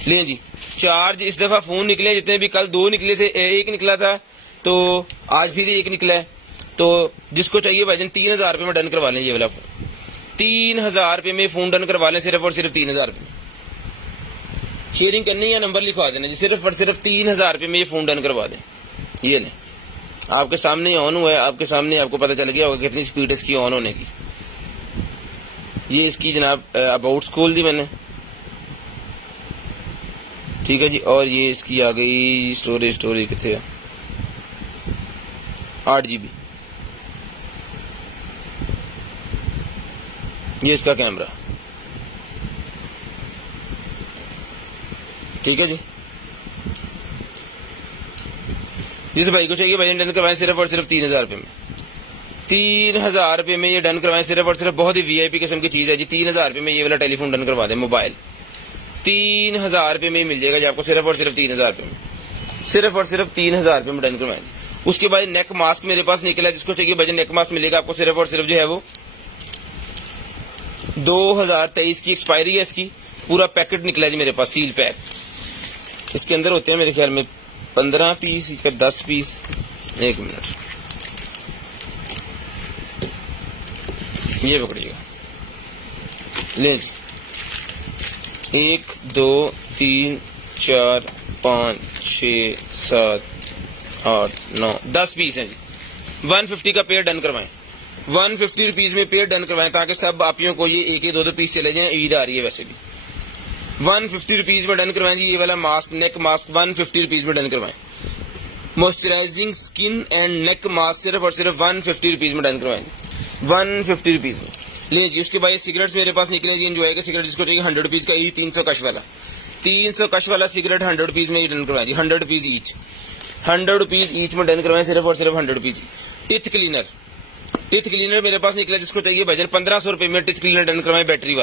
लें जी चार्ज इस दफा फोन निकले जितने भी, कल 2 निकले थे, एक निकला था तो आज फिर एक निकला है। तो जिसको चाहिए भाईजान 3000 रुपए में डन करवा लें ये वाला फोन। 3000 रुपए में फोन डन करवा लें, सिर्फ और सिर्फ 3000 रुपए। शेयरिंग करनी है, नंबर लिखवा देना जी, सिर्फ और सिर्फ 3000 रुपए में ये फोन डन करवा दें। ये लें आपके सामने ऑन हुआ है, आपके सामने आपको पता चल गया होगा कितनी स्पीड है इसकी ऑन होने की। ये इसकी जनाब अबाउट खोल दी मैंने, ठीक है जी। और ये इसकी आ गई स्टोरेज कितने 8 GB। ये इसका कैमरा, ठीक है जी। जिस भाई को चाहिए भाई डन करवाएं सिर्फ और सिर्फ 3000 रुपए में। 3000 रुपए में ये डन करवाएं, सिर्फ और सिर्फ बहुत ही VIP किस्म की चीज है जी। 3000 रुपए में ये वाला टेलीफोन डन करवा दे मोबाइल। 3000 रुपए में मिल जाएगा जी आपको, सिर्फ और सिर्फ 3000 रुपए में, सिर्फ और सिर्फ 3000 रुपए में डन करवाएं। उसके बाद नेक मास्क मेरे पास निकला, जिसको चाहिए भाई नेक मास्क मिलेगा आपको सिर्फ और सिर्फ जो है वो 2023 की एक्सपायरी है इसकी। पूरा पैकेट निकला जी मेरे पास, सील पैक। इसके अंदर होते हैं मेरे ख्याल में 15 पीस या 10 पीस। एक मिनट, ये पकड़िएगा। लेंस 1 2 3 4 5 6 7 8 9 10 पीस हैं जी। 150 का पेयर डन करवाएं, 150 रुपीज में पेयर डन करवाएं, ताकि सब आपियों को ये 1 2 पीस चले जाएं। ईद आ रही है वैसे भी। 150 रुपीज में डन करवाएं जी। ये वाला मास्क, नेक मास्क 150 रुपीज में डन करवाएं। Moisturising skin and neck mask सिर्फ और सिर्फ 150 रुपीज में डन करवाएं, 150 रुपीज में। ले जी। उसके बाद सिगरेट्स मेरे पास निकले जी, एंजॉय के सिगरेट, जिसको चाहिए 100 रुपीज का, 300 कश वाला, 300 कश वाला सिगरेट 100 रुपीज में डन करवाएं जी। 100 रुपीज ईच, 100 रुपीज ईच में डन करवाएं, सिर्फ और सिर्फ 100 rupees. Teeth cleaner, teeth cleaner मेरे पास निकला, जिसको चाहिए भाईजान 1500 रुपए में टिथ क्लीनर डन करवाएं। बैटरी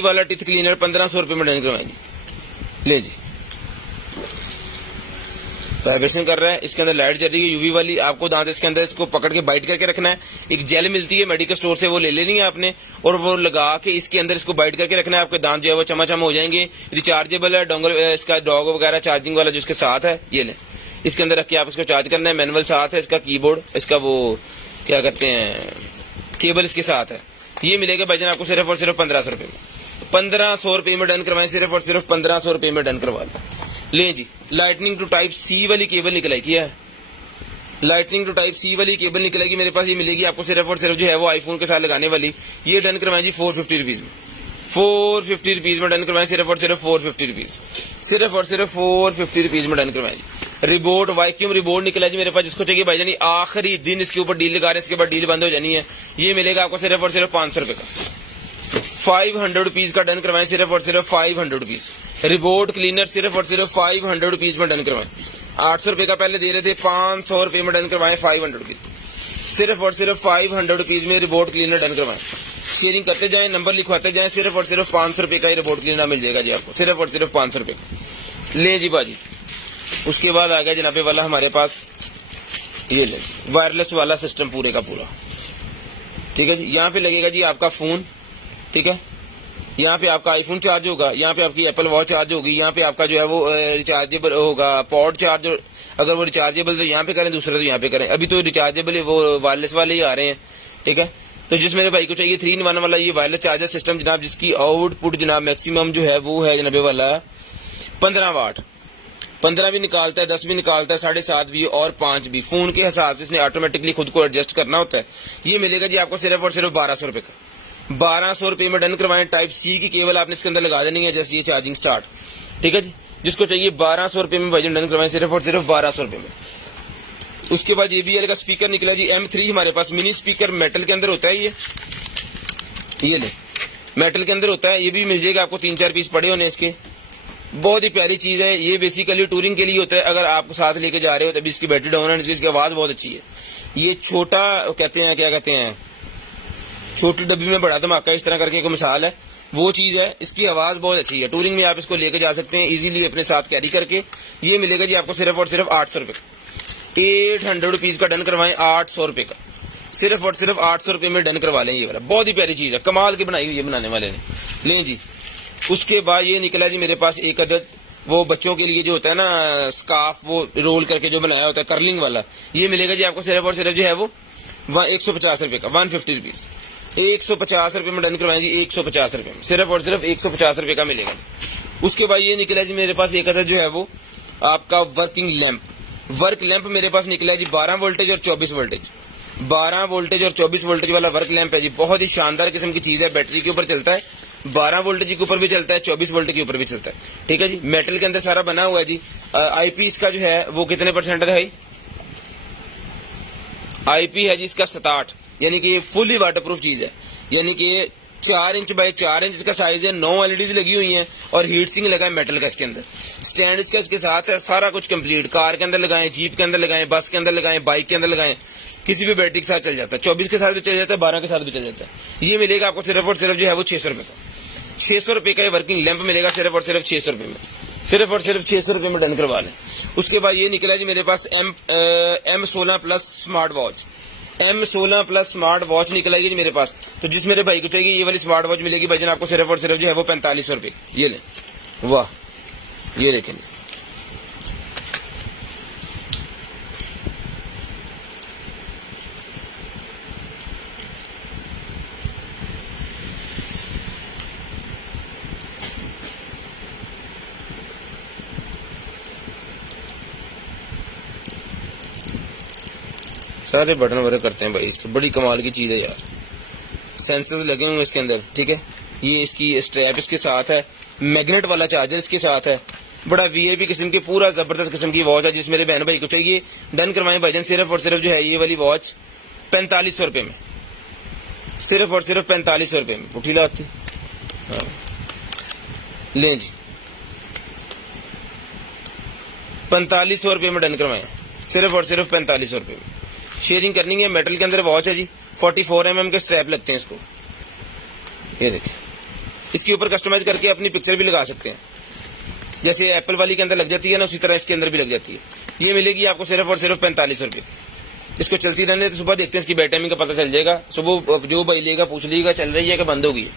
वाला टिथ क्लीनर 1500 रुपए में डन करवाएं जी। ले जी वाइब्रेशन कर रहा है, इसके अंदर लाइट जल रही है यूवी वाली। आपको दांत इसके अंदर इसको पकड़ के बाइट करके रखना है। एक जेल मिलती है मेडिकल स्टोर से, वो ले लेनी है आपने, और वो लगा के इसके अंदर इसको बाइट करके रखना है। आपके दांत जो है वो चमाचम हो जाएंगे। रिचार्जेबल है, डोंगल इसका डॉग वगैरह चार्जिंग वाला जो इसके साथ है, ये ले इसके अंदर रख के आप इसको चार्ज करना है। मैनुअल साथ है, इसका कीबोर्ड, इसका वो क्या कहते हैं केबल इसके साथ है। ये मिलेगा भाईजान आपको सिर्फ और सिर्फ 1500 रुपए में। 1500 रुपए में डन करवाएं, सिर्फ और सिर्फ 1500 रुपए में डन करवा लें जी। लाइटनिंग टू टाइप सी वाली केबल निकल आएगी है, लाइटनिंग टू टाइप सी वाली केबल निकलेगी मेरे पास। ये मिलेगी आपको सिर्फ और सिर्फ जो है वो आईफोन के साथ लगाने वाली। ये डन करवाएं जी 450 रुपीज में। 450 रुपीज में डन करवाएं, सिर्फ और सिर्फ 450 रुपीज, सिर्फ और सिर्फ 450 रुपीज में डन करवाएं जी। रिबोट वैक्यूम रिबोट निकला जी मेरे पास, जिसको चाहिए भाईजान आखिरी दिन इसके ऊपर डील लगा रहे हैं, इसके बाद डील बंद हो जानी है। ये मिलेगा आपको सिर्फ और सिर्फ 500 रुपए का। 500 रुपीज का डन करवाएं, सिर्फ और सिर्फ 500 रुपीज। रिबोट क्लीनर सिर्फ और सिर्फ 500 रुपीज में डन करवाएं। 800 रुपए का पहले दे रहे थे, 500 रुपए में डन करवाएं 500 रुपीज, सिर्फ और सिर्फ 500 रुपीज में रिबोट क्लीनर डन करवाएं। शेयरिंग करते जाएं, नंबर लिखवाते जाएं, सिर्फ और सिर्फ 500 रुपए का ही रिबोट क्लीनर मिल जाएगा जी आपको, सिर्फ और सिर्फ 500 रुपए का। ले जी बाजी। उसके बाद आ गया जनाबे वाला हमारे पास, ये ले वायरलेस वाला सिस्टम पूरे का पूरा, ठीक है जी। यहाँ पे लगेगा जी आपका फोन, ठीक है। यहाँ पे आपका आईफोन चार्ज होगा, यहाँ पे आपकी एप्पल वॉच चार्ज होगी, यहाँ पे आपका जो है वो रिचार्जेबल होगा पॉड चार्ज। अगर वो रिचार्जेबल तो यहाँ पे करें, दूसरा तो यहाँ पे करें। अभी तो रिचार्जेबल वो वायरलेस वाले ही आ रहे हैं, ठीक है। तो जिस मेरे भाई को चाहिए 3-in-1 वाला ये वायरलेस चार्जर सिस्टम जनाब, जिसकी आउटपुट जनाब मैक्सिमम जो है वो है जनाबे वाला 15 वाट। 15 भी निकालता है, 10 भी निकालता है, 7.5 भी और 5 भी। फोन के हिसाब से इसने ऑटोमेटिकली खुद को एडजस्ट करना होता है। ये मिलेगा जी आपको सिर्फ और सिर्फ 1200 रुपए का। 1200 रुपए में डन करवाएं। टाइप सी की केबल आपने इसके अंदर लगा देनी है, जैसे ये चार्जिंग स्टार्ट, ठीक है जी। जिसको चाहिए 1200 रुपए में भाईजान डन करवाएं, सिर्फ और सिर्फ 1200 रुपए में। उसके बाद JBL का स्पीकर निकला जी M3 हमारे पास, मिनी स्पीकर मेटल के अंदर होता है। ये ले मेटल के अंदर होता है, ये भी मिल जाएगा आपको 3-4 पीस पड़े होने इसके। बहुत ही प्यारी चीज है ये, बेसिकली टूरिंग के लिए होता है। अगर आप साथ लेके जा रहे हो तभी इसकी बैटरी डाउन है, इसकी आवाज बहुत अच्छी है। ये छोटा कहते हैं, क्या कहते हैं, छोटी डब्बी में बड़ा धमाका, इस तरह करके कोई मिसाल है, वो चीज है। इसकी आवाज बहुत अच्छी है, टूरिंग में आप इसको लेके जा सकते हैं इजीली अपने साथ कैरी करके। ये मिलेगा जी आपको सिर्फ और सिर्फ 800 रुपए का। 800 रुपीज का डन करवाएं, 800 रुपए का, सिर्फ और सिर्फ 800 रुपए में डन करवा लें। ये वाला बहुत ही प्यारी चीज है, कमाल की बनाई हुई है बनाने वाले ने। लें जी। उसके बाद ये निकला जी मेरे पास एक अदद वो बच्चों के लिए जो होता है ना स्कार्फ, वो रोल करके जो बनाया होता है कर्लिंग वाला। ये मिलेगा जी आपको सिर्फ और सिर्फ जो है वो 150 रुपए का, 150 रुपीज। 150 रुपए में डन करवाएं जी, 150 रुपए में, सिर्फ और सिर्फ 150 रुपए का मिलेगा। उसके बाद ये निकला जी मेरे पास एक अदद जो है वो आपका वर्किंग लैंप, वर्क लैंप मेरे पास निकला है जी 12 वोल्टेज और 24 वोल्टेज। 12 वोल्टेज और 24 वोल्टेज वाला वर्क लैंप है जी, बहुत ही शानदार किस्म की चीज है। बैटरी के ऊपर चलता है, 12 वोल्टेज के ऊपर भी चलता है, 24 वोल्ट के ऊपर भी चलता है, ठीक है जी। मेटल के अंदर सारा बना हुआ है जी। IP इसका जो है वो कितने परसेंट है भाई? IP है जी इसका 67, यानी कि ये फुली वाटरप्रूफ चीज है। यानी कि 4 इंच बाय 4 इंच इसका साइज है, 9 LEDs लगी हुई हैं और हीट सिंक लगा है मेटल का इसके अंदर। स्टैंड इसका इसके साथ है, सारा कुछ कंप्लीट। कार के अंदर लगाएं, जीप के अंदर लगाएं, बस के अंदर लगाएं, बाइक के अंदर लगाएं, किसी भी बैटरी के साथ चल जाता है। 24 के साथ भी चल जाता है, 12 के साथ भी चल जाता है। ये मिलेगा आपको सिर्फ और सिर्फ जो है वो 600 रुपए का। 600 रुपए का ये वर्किंग लैंप मिलेगा, सिर्फ और सिर्फ 600 रुपए में, सिर्फ और सिर्फ 600 रुपए में डन करवा लें। उसके बाद ये निकला जी मेरे पास M16 plus smart watch. M16 plus smart watch निकला जी मेरे पास। तो जिस मेरे भाई को चाहिए ये वाली स्मार्ट वॉच मिलेगी भाईजान आपको सिर्फ और सिर्फ जो है वो 4500 रुपए। ये ले, वाह, ये देखें सारे बटन वर्क करते हैं भाई इसके, बड़ी कमाल की चीज है यार। सेंसर्स लगे हुए इसके अंदर, ठीक है। ये इसकी स्ट्रैप इसके साथ है, मैग्नेट वाला चार्जर इसके साथ है। बड़ा VIP किस्म की पूरा जबरदस्त किस्म की वॉच है। जिस मेरे बहन भाई को चाहिए डन करवाएं भाईजान, सिर्फ और सिर्फ जो है ये वाली वॉच 4500 रुपए में, सिर्फ और सिर्फ 4500 रुपए में। पुठी लाती लें जी, 4500 रुपए में डन करवाएं, सिर्फ और सिर्फ 4500 रुपए में। शेयरिंग करनी है, मेटल के अंदर वॉच है जी, 44 mm के स्ट्रैप लगते हैं इसको। ये देखिए, इसके ऊपर कस्टमाइज करके अपनी पिक्चर भी लगा सकते हैं, जैसे एप्पल वाली के अंदर लग जाती है ना, उसी तरह इसके अंदर भी लग जाती है। ये मिलेगी आपको सिर्फ और सिर्फ 4500 रुपए। इसको चलती रहने तो सुबह देखते हैं इसकी बैट टाइमिंग का पता चल जाएगा। सुबह जो भाई लेगा पूछ लीजिएगा चल रही है कि बंद होगी।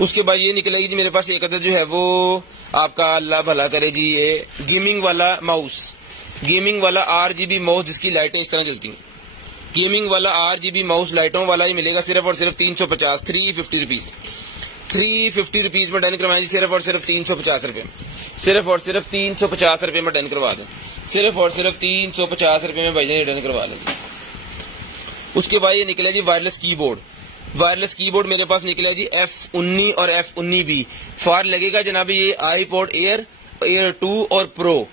उसके बाद ये निकलेगी जी मेरे पास एक अदद जो है वो आपका, अल्लाह भला करे जी, ये गेमिंग वाला माउस, गेमिंग वाला RGB माउस जिसकी लाइटें इस तरह जलती हैं, गेमिंग वाला RGB माउस लाइटों वाला ही मिलेगा सिर्फ और सिर्फ 350, 350 रुपीज, 350 रुपीज में डन करवाएं जी, सिर्फ और सिर्फ 350 रुपए में, सिर्फ और सिर्फ 350 रुपए में डन करवा दें, सिर्फ और सिर्फ 350 रुपए में भाई डन करवा लें। उसके बाद ये निकला जी वायरलेस कीबोर्ड, वायरलेस कीबोर्ड मेरे पास निकला जी F19 और F19B। फार लगेगा जनाब ये आईपॉड एयर, एयर 2 और प्रो,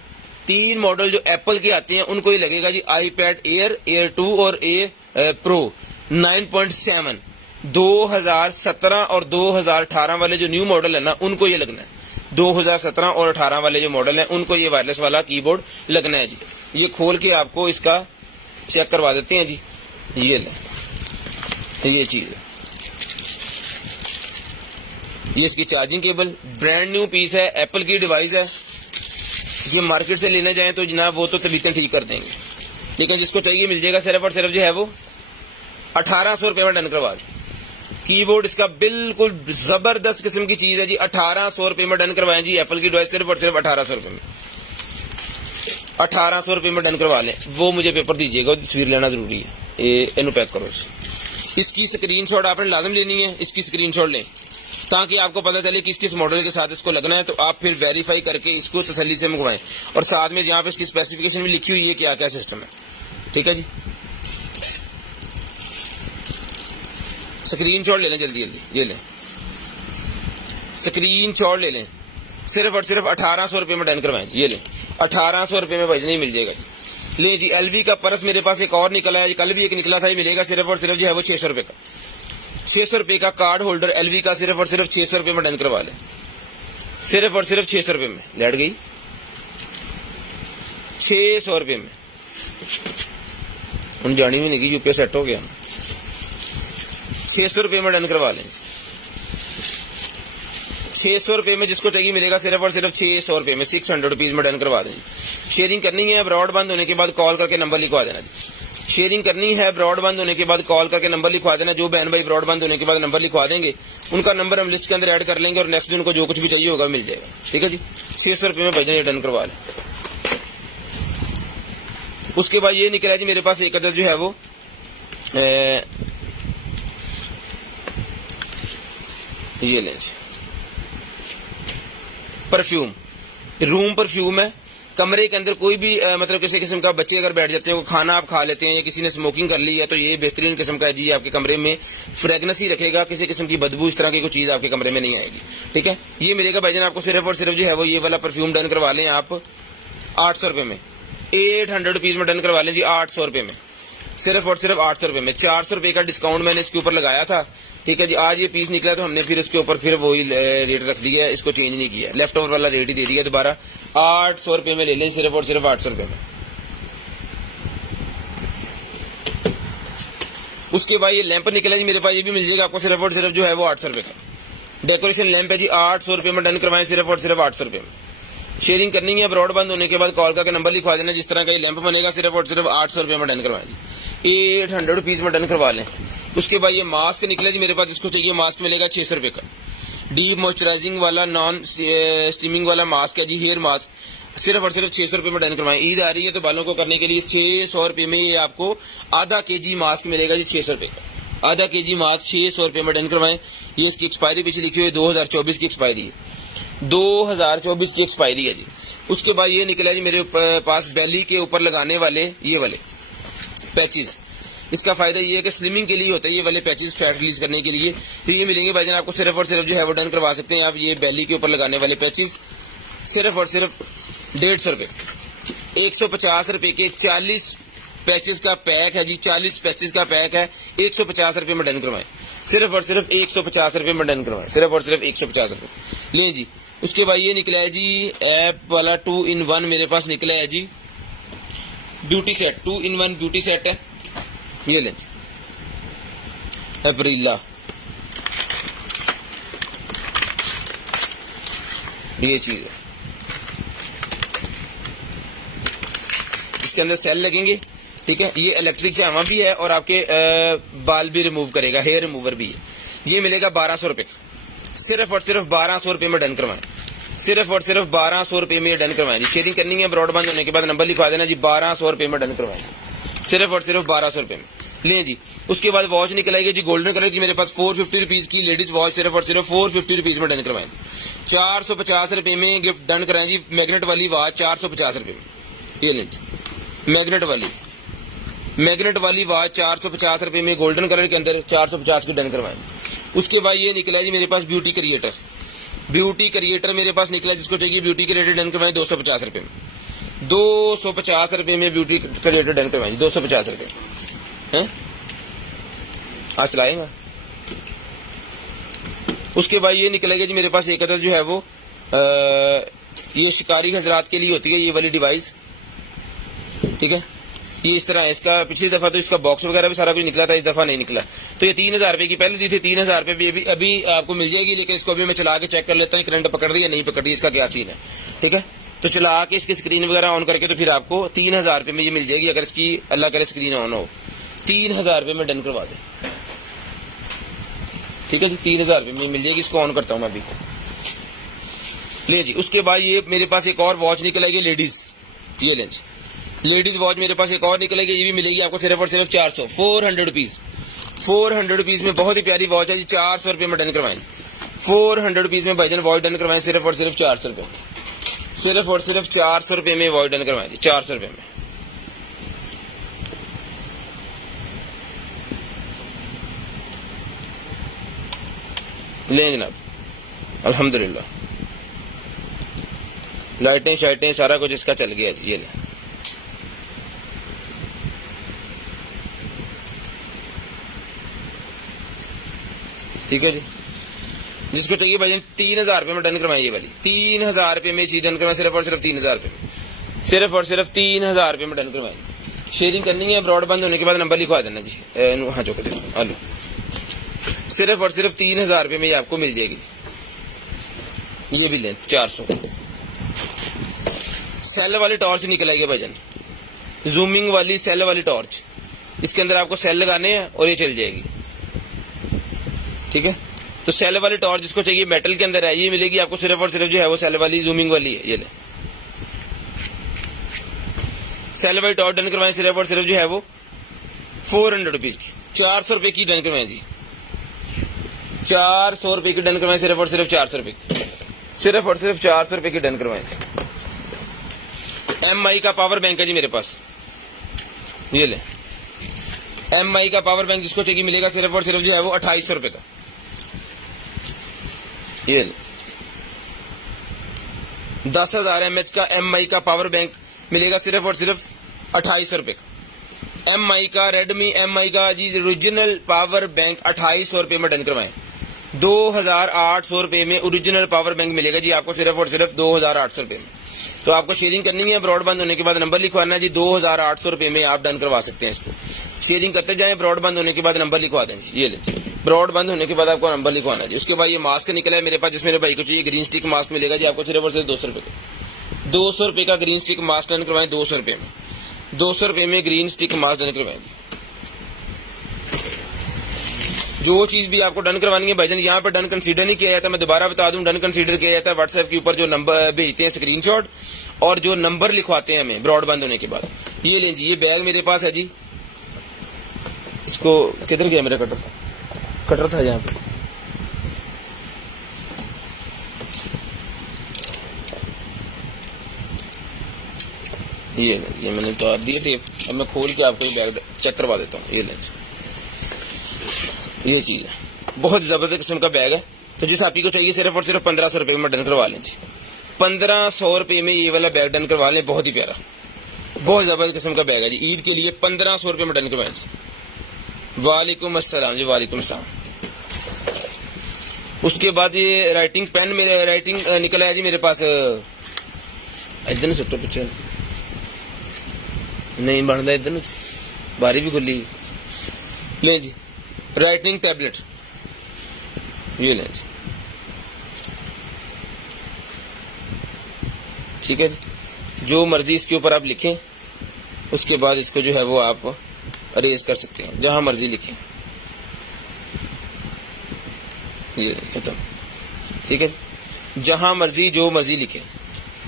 3 मॉडल जो एप्पल के आते हैं उनको ये लगेगा जी आईपैड एयर, एयर 2 और प्रो 9.7। 2017 और 2018 वाले जो न्यू मॉडल है ना उनको ये लगना है, 2017 और 18 वाले जो मॉडल है उनको ये वायरलेस वाला कीबोर्ड लगना है जी। ये खोल के आपको इसका चेक करवा देते हैं जी, ये ले, ये चीज है, ये इसकी charging cable, brand new piece है, एप्पल की डिवाइस है। ये मार्केट से लेने जाएं तो जनाब वो तो तबीयतें ठीक कर देंगे, लेकिन जिसको चाहिए मिल जाएगा सिर्फ और सिर्फ जो है वो 1800 रुपए में डन करवा दें। कीबोर्ड इसका बिल्कुल जबरदस्त किस्म की चीज है जी, 1800 रुपए में डन करवाएं जी। एप्पल की डिवाइस सिर्फ और सिर्फ 1800 रुपए में, 1800 रुपए में डन करवा लें। वो मुझे पेपर दीजिएगा, तस्वीर लेना जरूरी है, इनू पैक करो। इसकी स्क्रीनशॉट आपने लाजम लेनी है, इसकी स्क्रीनशॉट लें ताकि आपको पता चले किस किस मॉडल के साथ इसको लगना है, तो आप फिर वेरीफाई करके इसको तसल्ली से मंगवाएं। और साथ में जहाँ पे इसकी स्पेसिफिकेशन भी लिखी हुई है क्या क्या सिस्टम है, ठीक है जी। स्क्रीनशॉट ले लें जल्दी जल्दी, ये लें स्क्रीनशॉट ले लें, सिर्फ और सिर्फ 1800 रुपए में डन करवाएं जी। ये लें 1800 रुपए में भाई नहीं मिल जाएगा जी। ले जी LV का पर्स मेरे पास एक और निकला है, कल भी एक निकला था, ये मिलेगा सिर्फ और सिर्फ जो है वो 600 रुपए का, 600 रुपए का कार्ड होल्डर LV का सिर्फ और सिर्फ 600 रुपए में डन करवा लें, सिर्फ और सिर्फ 600 रुपए में। लेट गई 600 रुपए में, उन जानी भी नहीं यूपीए सेट हो गया, 600 रुपए में डन करवा लें। 600 रुपए में जिसको चाहिए मिलेगा सिर्फ और सिर्फ 600 रुपए में, 600 रुपीज में डन करवा दें। शेयरिंग करनी है ब्रॉडबैंड होने के बाद कॉल करके नंबर लिखवा देना जी। शेयरिंग करनी है ब्रॉडबैंड होने के बाद कॉल करके नंबर लिखवा देना। जो बहन भाई ब्रॉडबैंड होने के बाद नंबर लिखवा देंगे उनका नंबर हम लिस्ट के अंदर ऐड कर लेंगे और नेक्स्ट उनको जो कुछ भी चाहिए होगा मिल जाएगा, ठीक है जी। 600 रुपए में भाई डन करवा लें। उसके बाद ये निकला जी मेरे पास एक अदर जो है वो ये लेंस परफ्यूम, रूम परफ्यूम है। कमरे के अंदर कोई भी मतलब किसी किस्म का बच्चे अगर बैठ जाते हैं, वो खाना आप खा लेते हैं या किसी ने स्मोकिंग कर ली है, तो ये बेहतरीन किस्म का है जी। आपके कमरे में फ्रेगनेंस ही रखेगा, किसी किस्म की बदबू इस तरह की कोई चीज आपके कमरे में नहीं आएगी, ठीक है। ये मिलेगा भाईजान आपको सिर्फ और सिर्फ जो है वो ये वाला परफ्यूम डन करवा लें आप 800 रुपए में, 800 रुपीज में डन करवा लें जी, 800 रुपए में, सिर्फ और सिर्फ 800 रुपए में। 400 रुपए का डिस्काउंट मैंने इसके ऊपर लगाया था, ठीक है जी। आज ये पीस निकला तो हमने फिर इसके ऊपर फिर वही रेट रख दिया है, इसको चेंज नहीं किया, लेफ्ट ओवर वाला रेट ही दे दिया दोबारा। 800 रुपए में ले लें, सिर्फ और सिर्फ 800 रुपए में। उसके बाद ये लैंप निकला जी मेरे पास, ये भी मिल जाएगा आपको सिर्फ और सिर्फ जो है वो 800 रुपए का। डेकोरेशन लैंप है जी, 800 रुपए में डन करवाएं, सिर्फ और सिर्फ 800 रुपए में। शेयरिंग करनी है ब्रॉडबैंड होने के बाद कॉल करके नंबर लिखवा देना, जिस तरह का ये लैंप बनेगा सिर्फ और सिर्फ 800 रुपए में डन करवाएं जी, 800 रुपीज में डन करवा लें। उसके बाद ये मास्क निकला जी मेरे पास, जिसको चाहिए मास्क मिलेगा 600 रुपए का। डीप मॉइस्चराइजिंग वाला नॉन स्टीमिंग वाला मास्क है जी, हेयर मास्क, सिर्फ और सिर्फ 600 रुपए में डन करवाएं। ईद आ रही है तो बालों को करने के लिए 600 रुपए में ये आपको आधा kg मास्क मिलेगा जी, 600 रुपए का आधा kg मास्क 600 रुपए में डन करवाएं। ये इसकी एक्सपायरी पीछे लिखी हुई है 2024 की एक्सपायरी है, 2024 की एक्सपायरी है जी। उसके बाद ये निकला जी मेरे पास बेली के ऊपर लगाने वाले ये वाले पैचेस। इसका फायदा ये है कि स्लिमिंग के लिए होता है ये वाले पैचेस, फैट रिलीज करने के लिए। तो ये मिलेंगे भाईजान आपको सिर्फ और सिर्फ जो है वो डन करवा सकते हैं आप। ये बेली के ऊपर लगाने वाले पैचेस सिर्फ और सिर्फ 150 रुपए, 150 रुपए के 40 पैचेस का पैक है जी, 40 पैचेस का पैक है, 150 रुपए में डन करवाएं, सिर्फ और सिर्फ 150 रुपए में डन करवाएं, सिर्फ और सिर्फ 150 रुपए लें जी। उसके बाद ये निकला है जी ऐप वाला 2 in 1 मेरे पास निकला है जी, beauty set, 2 in 1 beauty set है, ये लें जी, एप्रिला, ये चीज है। इसके अंदर सेल लगेंगे, ठीक है। ये इलेक्ट्रिक चामा भी है और आपके बाल भी रिमूव करेगा, हेयर रिमूवर भी है। ये मिलेगा 1200 रुपए का, सिर्फ और सिर्फ 1200 रुपए में डन करवाएं, सिर्फ और सिर्फ 1200 रुपए में डन करवाएं जी। शेयरिंग करनी है ब्रॉडबैंड होने के बाद नंबर लिखवा देना जी, 1200 रुपए में डन करवाएं, सिर्फ और सिर्फ 1200 रुपए में। लें जी। उसके बाद वॉच निकल आएगी जी गोल्डन कलर की मेरे पास 450 रुपीज की लेडीज वॉच सिर्फ और सिर्फ 450 रुपीज में डन करवाएं। 450 रुपए में गिफ्ट डन कराएं जी। मैग्नेट वाली वॉच 450 रुपए में, ये लें जी। मैग्नेट वाली वॉच 450 रुपए में गोल्डन कलर के अंदर 450 की डन करवाएं। उसके बाद ये निकला जी मेरे पास ब्यूटी क्रिएटर मेरे पास निकला, जिसको चाहिए ब्यूटी क्रिएटर डन करवाएं 250 रुपए में। 250 रुपए में ब्यूटी क्रिएटर डन करवाएं 250 रुपए हैं। आज चलाएंगे। उसके बाद ये निकलेगा जी मेरे पास एक अदद जो है वो ये शिकारी हजरात के लिए होती है ये वाली डिवाइस, ठीक है। ये इस तरह है। इसका पिछली दफा तो इसका बॉक्स वगैरह भी सारा कुछ निकला था, इस दफा नहीं निकला। तो ये 3000 रुपए की पहले दी थी, 3000 रुपए भी अभी आपको मिल जाएगी। लेकिन इसको अभी मैं चला के चेक कर लेता हूँ करंट पकड़ रही है नहीं पकड़ रही, इसका क्या सीन है, ठीक है। तो चला के इसकी स्क्रीन वगैरह ऑन करके तो फिर आपको 3000 रुपए में ये मिल जाएगी। अगर इसकी अल्लाह करे स्क्रीन ऑन हो 3000 रुपए में डन करवा दे, ठीक है जी। 3000 रुपए में मिल जाएगी। इसको ऑन करता हूँ मैं अभी, ले जी। उसके बाद ये मेरे पास एक और वॉच निकलेगी लेडीज, ये लें जी। लेडीज वॉच मेरे पास एक और निकलेगी, ये भी मिलेगी आपको सिर्फ और सिर्फ 400 रुपीज। 400 रुपीज में बहुत ही प्यारी वॉच है जी। 400 रुपए में डन करवाएं। 400 रुपीज में भाईजान वॉच डन करवाएं सिर्फ और सिर्फ 400 रुपए, सिर्फ और सिर्फ 400 रुपए में वॉच डन करवाएं जी। 400 रुपए में लें जनाब। अल्हम्दुलिल्लाह लाइटें शाइटें सारा कुछ इसका चल गया जी। ये लें, ठीक है जी। जिसको चाहिए भाई 3000 रुपए में डन करवाएं ये वाली। 3000 रुपए में चीज डन करवाएं सिर्फ और सिर्फ 3000 रुपए में, सिर्फ और सिर्फ 3000 रुपए में डन करवाएं। शेयरिंग करनी है ब्रॉड बंद होने के बाद नंबर लिखवा देना जी। हाँ चौक दे आलू, सिर्फ और सिर्फ 3000 रुपए में ये आपको मिल जाएगी। ये भी लें 400। सेल वाली टॉर्च निकलेगी भाईजान, जूमिंग वाली सेल वाली टॉर्च। इसके अंदर आपको सेल लगाने हैं और ये चल जाएगी, ठीक है। तो सेल वाली टॉर्च जिसको चाहिए मेटल के अंदर है, ये मिलेगी आपको सिर्फ और सिर्फ जो है वो सेल वाली जूमिंग वाली है। ये ले सेल वाली टॉर्च डन करवाएं सिर्फ और सिर्फ जो है वो 400 रुपीज की। 400 रुपए की डन करवाएं जी। 400 रुपए की डन करवाएं सिर्फ और सिर्फ 400 रुपए की, सिर्फ और सिर्फ 400 रुपए की डन करवाएं। MI का पावर बैंक है जी मेरे पास, ये ले MI का पावर बैंक जिसको चाहिए मिलेगा सिर्फ और सिर्फ जो है वो 2800 रुपए का। ये 10,000 mAh का MI का पावर बैंक मिलेगा सिर्फ और सिर्फ 2800 रुपए का। MI का रेडमी MI का जी ओरिजिनल पावर बैंक 2800 रुपए में डन करवाएं। 2800 रुपए में ओरिजिनल पावर बैंक मिलेगा जी आपको सिर्फ और सिर्फ 2800 रुपए में। तो आपको शेयरिंग करनी है ब्रॉडबैंड होने के बाद नंबर लिखवाना है जी। 2800 रुपए में आप डन करवा सकते हैं इसको। शेयरिंग करते जाएं, ब्रॉडबैंड होने के बाद नंबर लिखवा दें जी। ये ले ब्रॉडबैंड होने के बाद आपको नंबर लिखवाना है जी। उसके बाद ये मास्क निकला है मेरे पास, जिसमें मेरे भाई को चाहिए ग्रीन स्टिक मास्क मिलेगा जी आपको सिर्फ और सिर्फ 200 रुपए का। 200 रुपए का ग्रीन स्टिक मास्क डन करवाएं। 200 रुपए में 200 रुपए में ग्रीन स्टिक मास्क डन करवाएं। जो चीज भी आपको डन करवानी है भाईजान, यहाँ पर डन कंसीडर नहीं किया जाता। मैं दोबारा बता दूं, डन कंसीडर किया जाता है व्हाट्सएप के ऊपर जो नंबर भेजते हैं स्क्रीनशॉट और जो नंबर लिखवाते हैं हमें ब्रॉडबैंड होने के बाद। ये लें जी, ये बैग मेरे पास है जी। इसको किधर गया मेरा कटर? कटर था यहाँ पे। ये मैंने तो दिए टेप, अब मैं खोल के आपको ये बैग चेक करवा देता हूँ। ये लें, ये चीज है, बहुत जबरदस्त किस्म का बैग है। तो जिस आपकी को चाहिए सिर्फ और सिर्फ 1500 रुपए में डन करवा लें जी। 1500 रुपए में ये वाला बैग डन करवा लें। बहुत ही प्यारा, बहुत जबरदस्त किस्म का बैग है जी। ईद के लिए 1500 रुपए में डन करवाएं जी। वालेकुम अस्सलाम जी, वालेकुम अस्सलाम। उसके बाद ये राइटिंग पेन मेरे राइटिंग निकला है जी मेरे पास। इधर सुटो पीछे नहीं बनता, इधर बारी भी खुली। ले जी राइटिंग टैबलेट, ये लें जी, ठीक है जी। जो मर्जी इसके ऊपर आप लिखें, उसके बाद इसको जो है वो आप अरेज कर सकते हैं, जहां मर्जी लिखें। ये खत्म, ठीक है जी। जहां मर्जी जो मर्जी लिखें,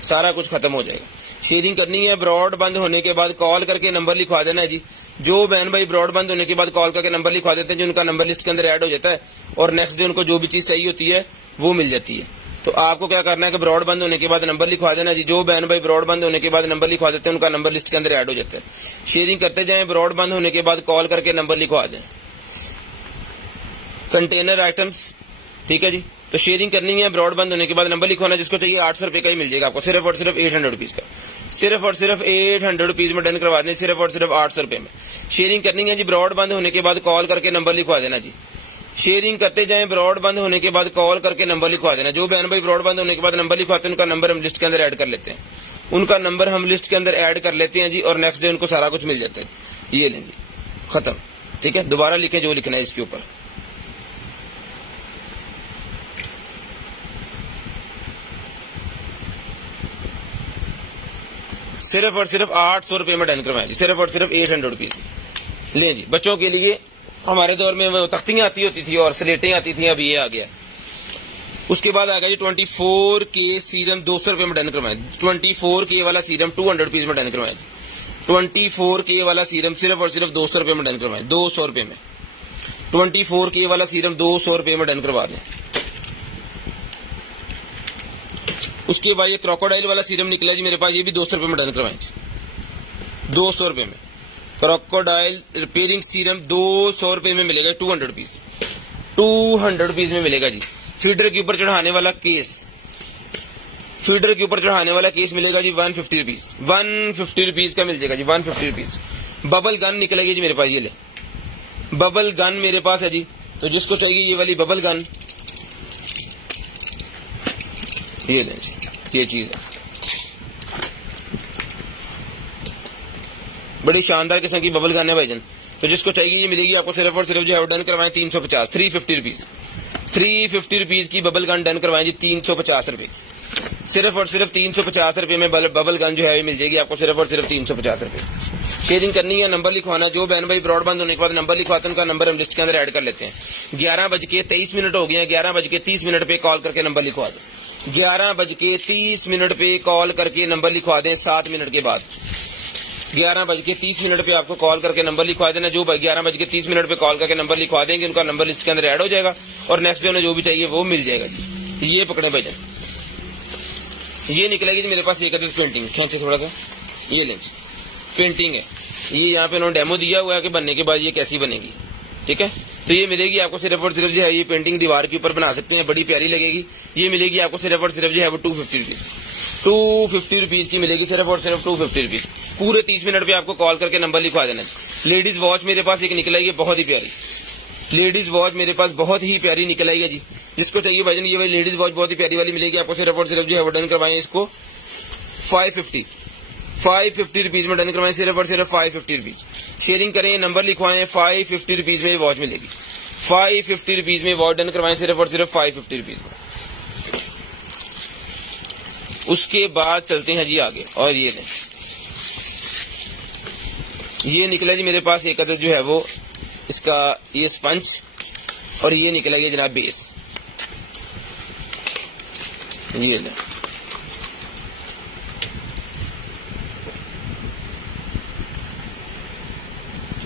सारा कुछ खत्म हो जाएगा। शेयरिंग करनी है ब्रॉड बंद होने के बाद कॉल करके नंबर लिखवा देना है जी। जो बहन भाई ब्रॉड बंद होने के बाद कॉल करके नंबर लिखवा देते हैं, जो उनका नंबर लिस्ट के अंदर ऐड हो जाता है और नेक्स्ट डे उनको जो भी चीज चाहिए होती है वो मिल जाती है। तो आपको क्या करना है कि ब्रॉड बंद होने के बाद नंबर लिखवा देना जी। जो बहन भाई ब्रॉड बंद होने के बाद नंबर लिखवा देते हैं उनका नंबर लिस्ट के अंदर ऐड हो जाता है। शेयरिंग करते जाएं, ब्रॉड बंद होने के बाद कॉल करके नंबर लिखवा दें। कंटेनर आइटम्स, ठीक है जी। तो शेयरिंग करनी है, ब्रॉड बंद होने के बाद नंबर लिखवाना, जिसको चाहिए 800 रुपए का ही मिल जाएगा आपको, सिर्फ और सिर्फ 800 रुपीज का, सिर्फ और सिर्फ 800 रुपीज में डन करवा दें, सिर्फ और सिर्फ 800 रुपए में। शेयरिंग करनी है जी, ब्रॉड बंद होने के बाद कॉल करके नंबर लिखवा देना जी। शेयरिंग करते जाएं, ब्रॉड बंद होने के बाद कॉल करके नंबर लिखवा देना। जो बहन भाई ब्रॉड बंद होने के बाद नंबर लिखवाते हैं उनका नंबर हम लिस्ट के अंदर ऐड कर लेते हैं, उनका नंबर हम लिस्ट के अंदर ऐड कर लेते हैं जी, और नेक्स्ट डे उनको सारा कुछ मिल जाता है। ये लें जी, खत्म। ठीक है, दोबारा लिखें जो लिखना है इसके ऊपर। सिर्फ और सिर्फ 800 रुपए में डन करवाएं जी, सिर्फ और सिर्फ 800 रुपीज लें जी। बच्चों के लिए हमारे दौर में वो तख्तियां आती होती थी और स्लेटें आती थी, अब ये आ गया। उसके बाद आ गया जी 24K सीरम 200 रुपए में डन करवाएं। 24K वाला सीरम 200 रुपीज में डन करवाएं जी। 24K वाला सीरम सिर्फ और सिर्फ 200 रुपए में डन करवाएं, 200 रुपए में। 24K वाला सीरम 200 रुपए में डन करवा दें। उसके बाद ये क्रोकोडाइल वाला सीरम निकला जी मेरे पास, ये भी 200 रुपए में डन करवाएं जी, 200 रुपए में। क्रोकोडाइल रिपेयरिंग सीरम 200 रुपए में मिलेगा, 200 रुपीज, 200 रुपीज में मिलेगा जी। फीडर के ऊपर चढ़ाने वाला केस, फीडर के ऊपर चढ़ाने वाला केस मिलेगा जी 150 रुपीज, 150 रुपीज का मिल जाएगा जी, 150 रुपीज। बबल गन निकलेगी जी मेरे पास, ये ले बबल गन मेरे पास है जी। तो जिसको चाहिए ये वाली बबल गन, ये लें जी, ये चीज है बड़ी शानदार किस्म की बबल गन है भाईजान। तो जिसको चाहिए ये मिलेगी आपको, सिर्फ और सिर्फ जो है डन करवाएं 350, 350 रुपीज, 350 रुपीज की बबल गन डन करवाएं जी, 350 रुपए की। सिर्फ और सिर्फ 350 रुपए में बबल गन जो है मिल जाएगी आपको, सिर्फ और सिर्फ 350 रुपए। शेयरिंग करनी है, नंबर लिखवाना। जो बहन भाई ब्रॉडबैंड होने के बाद नंबर लिखवाते हैं उनका नंबर हम लिस्ट के अंदर ऐड कर लेते हैं। 11:23 हो गए हैं, 11:30 पे कॉल करके नंबर लिखवा दें। 11:30 पे कॉल करके नंबर लिखवा दें। 7 मिनट के बाद 11:30 पे आपको कॉल करके नंबर लिखवा देना। जो 11:30 पे कॉल करके नंबर लिखवा देंगे उनका नंबर लिस्ट के अंदर ऐड हो जाएगा और नेक्स्ट डे उन्हें जो भी चाहिए वो मिल जाएगा जी। ये पकड़े भाईजान, ये निकलेगी जी मेरे पास एक अदद पेंटिंग, खींचे थोड़ा सा, ये लेंगे पेंटिंग है। ये यहाँ पे उन्होंने डेमो दिया हुआ है कि बनने के बाद ये कैसी बनेगी, ठीक है। तो ये मिलेगी आपको सिर्फ और सिर्फ जो है, ये पेंटिंग दीवार के ऊपर बना सकते हैं, बड़ी प्यारी लगेगी। ये मिलेगी आपको सिर्फ और सिर्फ जो है वो 250 रुपीज, 250 रुपीज की मिलेगी, सिर्फ और सिर्फ 250 रुपीज। पूरे 30 मिनट पे आपको कॉल करके नंबर लिखवा देना। लेडीज वॉच मेरे पास एक निकल आई है, बहुत ही प्यारी लेडीज वॉच मेरे पास बहुत ही प्यारी निकल आई है जी। जिसको चाहिए भाईजान ये वाली लेडीज वॉच बहुत ही प्यारी वाली मिलेगी आपको, सिर्फ और सिर्फ जो है वो डन करवाएं इसको 550 रुपीज में डन करवाएं, सिर्फ और सिर्फ 550 रुपीज। शेयरिंग करें, नंबर लिखवाएं, 550 रुपीज में वॉच मिलेगी। 550 रुपीज में वॉच डन करवाएं, सिर्फ और सिर्फ 550 रुपीज में। उसके बाद चलते हैं जी आगे, और ये लें, ये निकला जी मेरे पास एक अदद जो है वो इसका ये स्पंज, और ये निकला गया जनाब बेस। ये लें,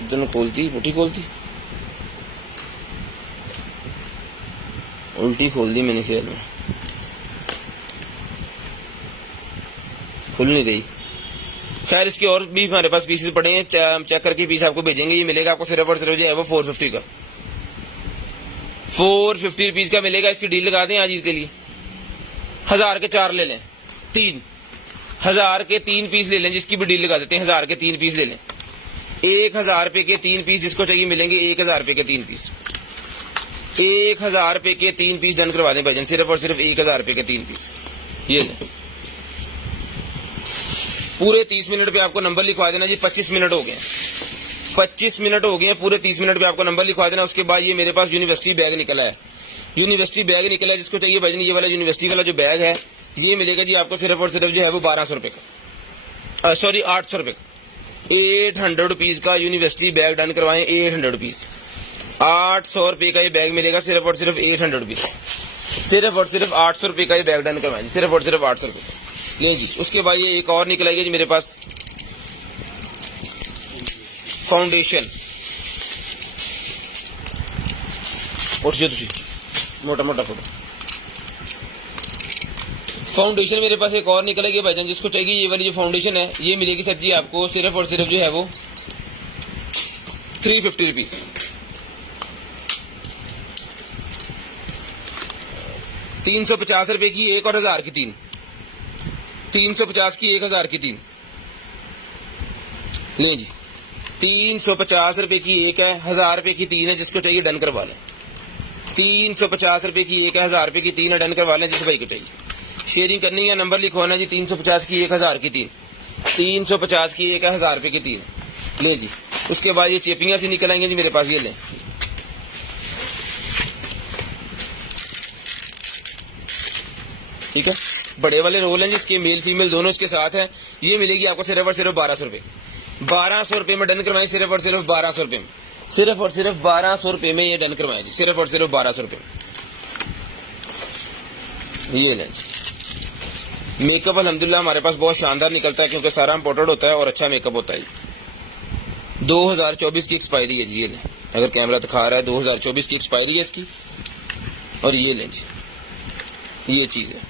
दोनों खोलती उल्टी खोलती उल्टी खोल दी मैंने, ख्याल में खुल नहीं रही। खैर इसके और भी हमारे पास पीसेस पड़े हैं, चेक करके पीस आपको भेजेंगे। ये मिलेगा आपको सिर्फ और सिर्फ जो है वो 450 का, 450 रुपीज का मिलेगा। इसकी डील लगा दें आज ईद के लिए, 1000 के 4 ले लें, 1000 के 3 पीस ले लें, जिसकी भी डील लगा देते हैं। 1000 के 3 पीस ले लें, 1000 रुपए के 3 पीस जिसको चाहिए मिलेंगे। 1000 रुपए के 3 पीस, 1000 रुपए के 3 पीस डन करवा दें भाईजान, सिर्फ और सिर्फ 1000 रुपए के 3 पीस। ये लें, पूरे 30 मिनट पे आपको नंबर लिखवा देना जी। 25 मिनट हो गए, 25 मिनट हो गए, पूरे 30 मिनट पे आपको नंबर लिखवा देना। उसके बाद ये मेरे पास यूनिवर्सिटी बैग निकला है, यूनिवर्सिटी बैग निकला है। जिसको चाहिए भाईजान ये वाला यूनिवर्सिटी वाला जो बैग है ये मिलेगा जी आपको सिर्फ और सिर्फ जो है वो 1200 रुपए का, सॉरी 800 रुपए का। 800 रुपीज का यूनिवर्सिटी बैग डन करवाएं, 800 रुपीज, 800 रुपए का ये बैग मिलेगा, सिर्फ और सिर्फ 800 रुपीज, सिर्फ और सिर्फ 800 रुपए का ये बैग डन करवाएं, सिर्फ और सिर्फ 800 रुपए ले जी। उसके बाद ये एक और निकल आएगी जी मेरे पास फाउंडेशन उठ जाओ तुसी मोटा मोटा फोटो। फाउंडेशन मेरे पास एक और निकलेगी भाईजान, जिसको चाहिए ये वाली जो फाउंडेशन है ये मिलेगी सर जी आपको सिर्फ और सिर्फ जो है वो 350 रुपीज। 350 रुपए की एक और 1000 की 3, 350 की 1000 की 3 लें जी। 350 रुपए की एक है, 1000 रुपए की 3 है, जिसको चाहिए डन करवा लें। 350 रुपए की एक है, 1000 रुपए की 3 है, डन करवा लें जिस भाई को चाहिए। शेयरिंग करनी है, नंबर लिखवाना जी 350 की 1000 की 3, 350 की एक है, 1000 रुपए की 3 ले जी। उसके बाद ये चेपियां से निकल आएंगे जी मेरे पास, ये लें। ठीक है, बड़े वाले रोल हैं जिसके मेल फीमेल दोनों इसके साथ है। ये मिलेगी आपको सिर्फ और सिर्फ 1200 रुपए। 1200 रुपए में डन करवाएं, सिर्फ और सिर्फ 1200 रुपए में, सिर्फ और सिर्फ 1200 रुपए में ये डन करवाएं जी, सिर्फ और सिर्फ 1200 रुपए में। ये लें जी। मेकअप अल्हम्दुलिल्लाह हमारे पास बहुत शानदार निकलता है क्योंकि सारा इम्पोर्टेड होता है और अच्छा मेकअप होता है। 2024 की एक्सपायरी है जी, ये लें। अगर कैमरा दिखा रहा है 2024 की एक्सपायरी है इसकी। और ये लें जी, ये चीज है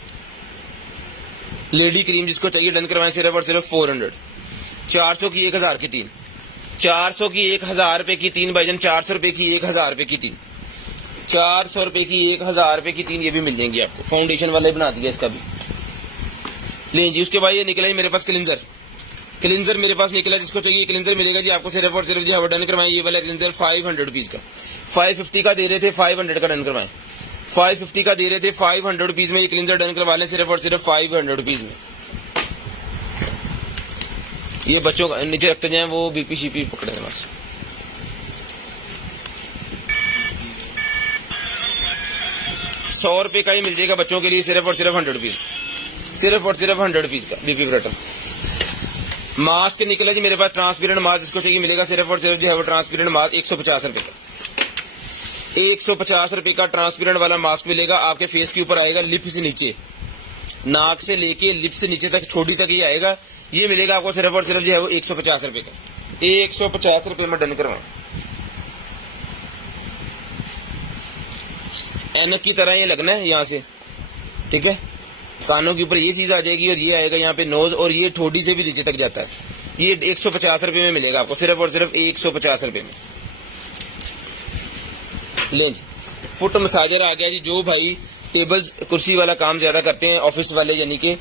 लेडी क्रीम, जिसको चाहिए डन करवाएं सिर्फ और सिर्फ 400। 400 की 1000 की 3, 400 की 1000 रुपए की 3 भाईजान, 400 रुपए की 1000 रुपए की 3, 400 रुपए की 1000 रुपए की 3 ये भी मिल जाएंगी आपको। फाउंडेशन वाले बना दिया इसका भी लें जी। उसके बाद ये निकला जी मेरे पास क्लिंजर, क्लिंजर मेरे पास निकला, जिसको चाहिए क्लिंजर मिलेगा जी आपको सिर्फ और सिर्फ जो डन करवाएं ये वाला क्लिंजर 500 रुपीज का। 550 का दे रहे थे, 500 का डन करवाएं। 550 का दे रहे थे, 500 रुपीज में ये क्लिंजर डन करवा लें सिर्फ और सिर्फ 500 रुपीज में। ये बच्चों का नीचे रखते जाए वो बीपी शीपी पकड़े बस। ₹100 का ही मिल जाएगा बच्चों के लिए सिर्फ और सिर्फ 100 रुपीज, सिर्फ और सिर्फ 100 रुपीज का बीपी प्रोटेक्टर। मास्क निकला जी मेरे पास ट्रांसपेरेंट मास्क, जिसको चाहिए मिलेगा सिर्फ और सिर्फ जो है वो ट्रांसपेरेंट मास्क 150 रुपए का। 150 रुपए का ट्रांसपेरेंट वाला मास्क मिलेगा। आपके फेस के ऊपर आएगा, लिप से नीचे, नाक से लेके लिप से नीचे तक, छोटी तक ये आएगा। ये मिलेगा आपको सिर्फ और सिर्फ जो है वो 150 रुपए का। 150 रुपए में डन करवाएं। ऐनक की तरह ये लगना है यहाँ से, ठीक है। कानों के ऊपर ये चीज आ जाएगी और ये आएगा यहाँ पे नोज, और ये ठोडी से भी नीचे तक जाता है। ये 150 रुपए में मिलेगा आपको, सिर्फ और सिर्फ 150 रुपए में लें जी। फुट मसाजर आ गया जी। जो भाई टेबल कुर्सी वाला काम ज्यादा करते हैं ऑफिस वाले यानी कि,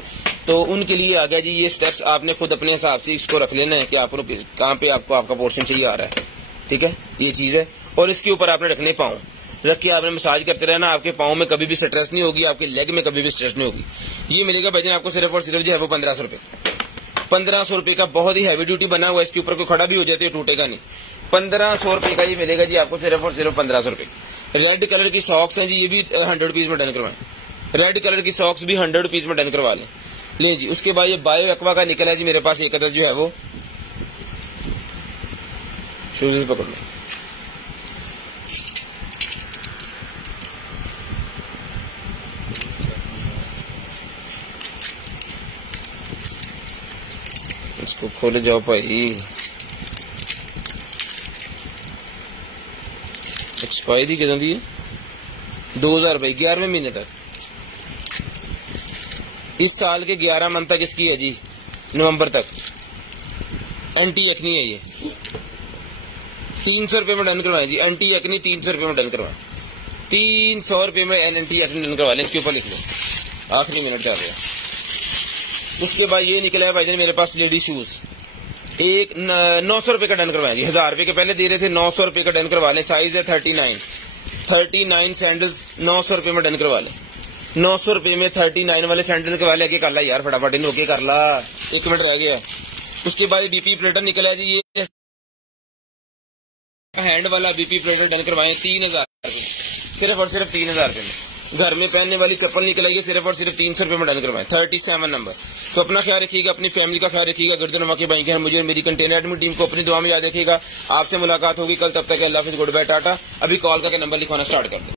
तो उनके लिए आ गया जी ये स्टेप्स। आपने खुद अपने हिसाब से इसको रख लेना है कि आप कहाँ पे आपको आपका पोर्शन चाहिए आ रहा है, ठीक है। ये चीज है, और इसके ऊपर आपने रखने पाँव, रख के आपने मसाज करते रहना। आपके पाँव में कभी भी स्ट्रेस नहीं होगी, आपके लेग में कभी भी स्ट्रेस नहीं होगी। ये मिलेगा भाईजान आपको सिर्फ और सिर्फ जो है वो 1500 रुपए। 1500 रुपए का बहुत ही हैवी ड्यूटी बना हुआ है। इसके ऊपर कोई खड़ा भी हो जाते हो टूटेगा नहीं। 1500 रुपए का ये मिलेगा जी आपको सिर्फ और सिर्फ 1500 रुपए। रेड कलर की सॉक्स हैं जी, ये भी 100 रुपीज में डन करवाएं। रेड कलर की सॉक्स भी 100 रुपीज में डन करवा लें जी। उसके बाद ये बायो एक्वा का निकला है जी मेरे पास एक अदर जो है वो, शूज पकड़ लें। इसको खोले जाओ भाई, एक्सपायरी कितनी दी है? 2000 रुपए 11वें महीने तक। इस साल के 11 मंथ तक इसकी है जी, नवंबर तक। एंटी एक्नी है ये, 300 रुपए में डन करवाएं जी। एंटी एक्नी 300 रुपए में डन करवाएं। 300 रुपए में एंटी एक्नी डन करवा लें। इसके ऊपर लिख लो, आखिरी मिनट चल रहा है। उसके बाद ये निकला है भाईजान मेरे पास लेडी शूज, एक 900 रुपए का डन करवाएं जी। 1000 रुपए के पहले दे रहे थे, 900 रुपए का डन करवा लें। साइज है 39 सैंडल्स 900 रुपए में डन करवा लें। 900 रुपए में 39 वाले सैंडल के वाले कर ला यार, फटाफट इन ओके कर ला, 1 मिनट रह गया। उसके बाद बीपी प्लेटर निकला है जी, ये हैंड वाला बीपी प्लेटर डन करवाएं 3000 रुपए, सिर्फ और सिर्फ 3000 रुपए में। घर में पहनने वाली चप्पल निकलेगी सिर्फ और सिर्फ 300 रुपए में डन करवाएं। 37 नंबर। तो अपना ख्याल रखिएगा, अपनी फैमिली का ख्याल रखिएगा। गर्दन के भाई मुझे और मेरी कंटेनर एडमिट टीम को अपनी दुआ में याद रखिएगा। आपसे मुलाकात होगी कल, तब तक अल्लाह हाफिज़, गुड बाय, टाटा। अभी कॉल करके नंबर लिखवाना स्टार्ट कर दो।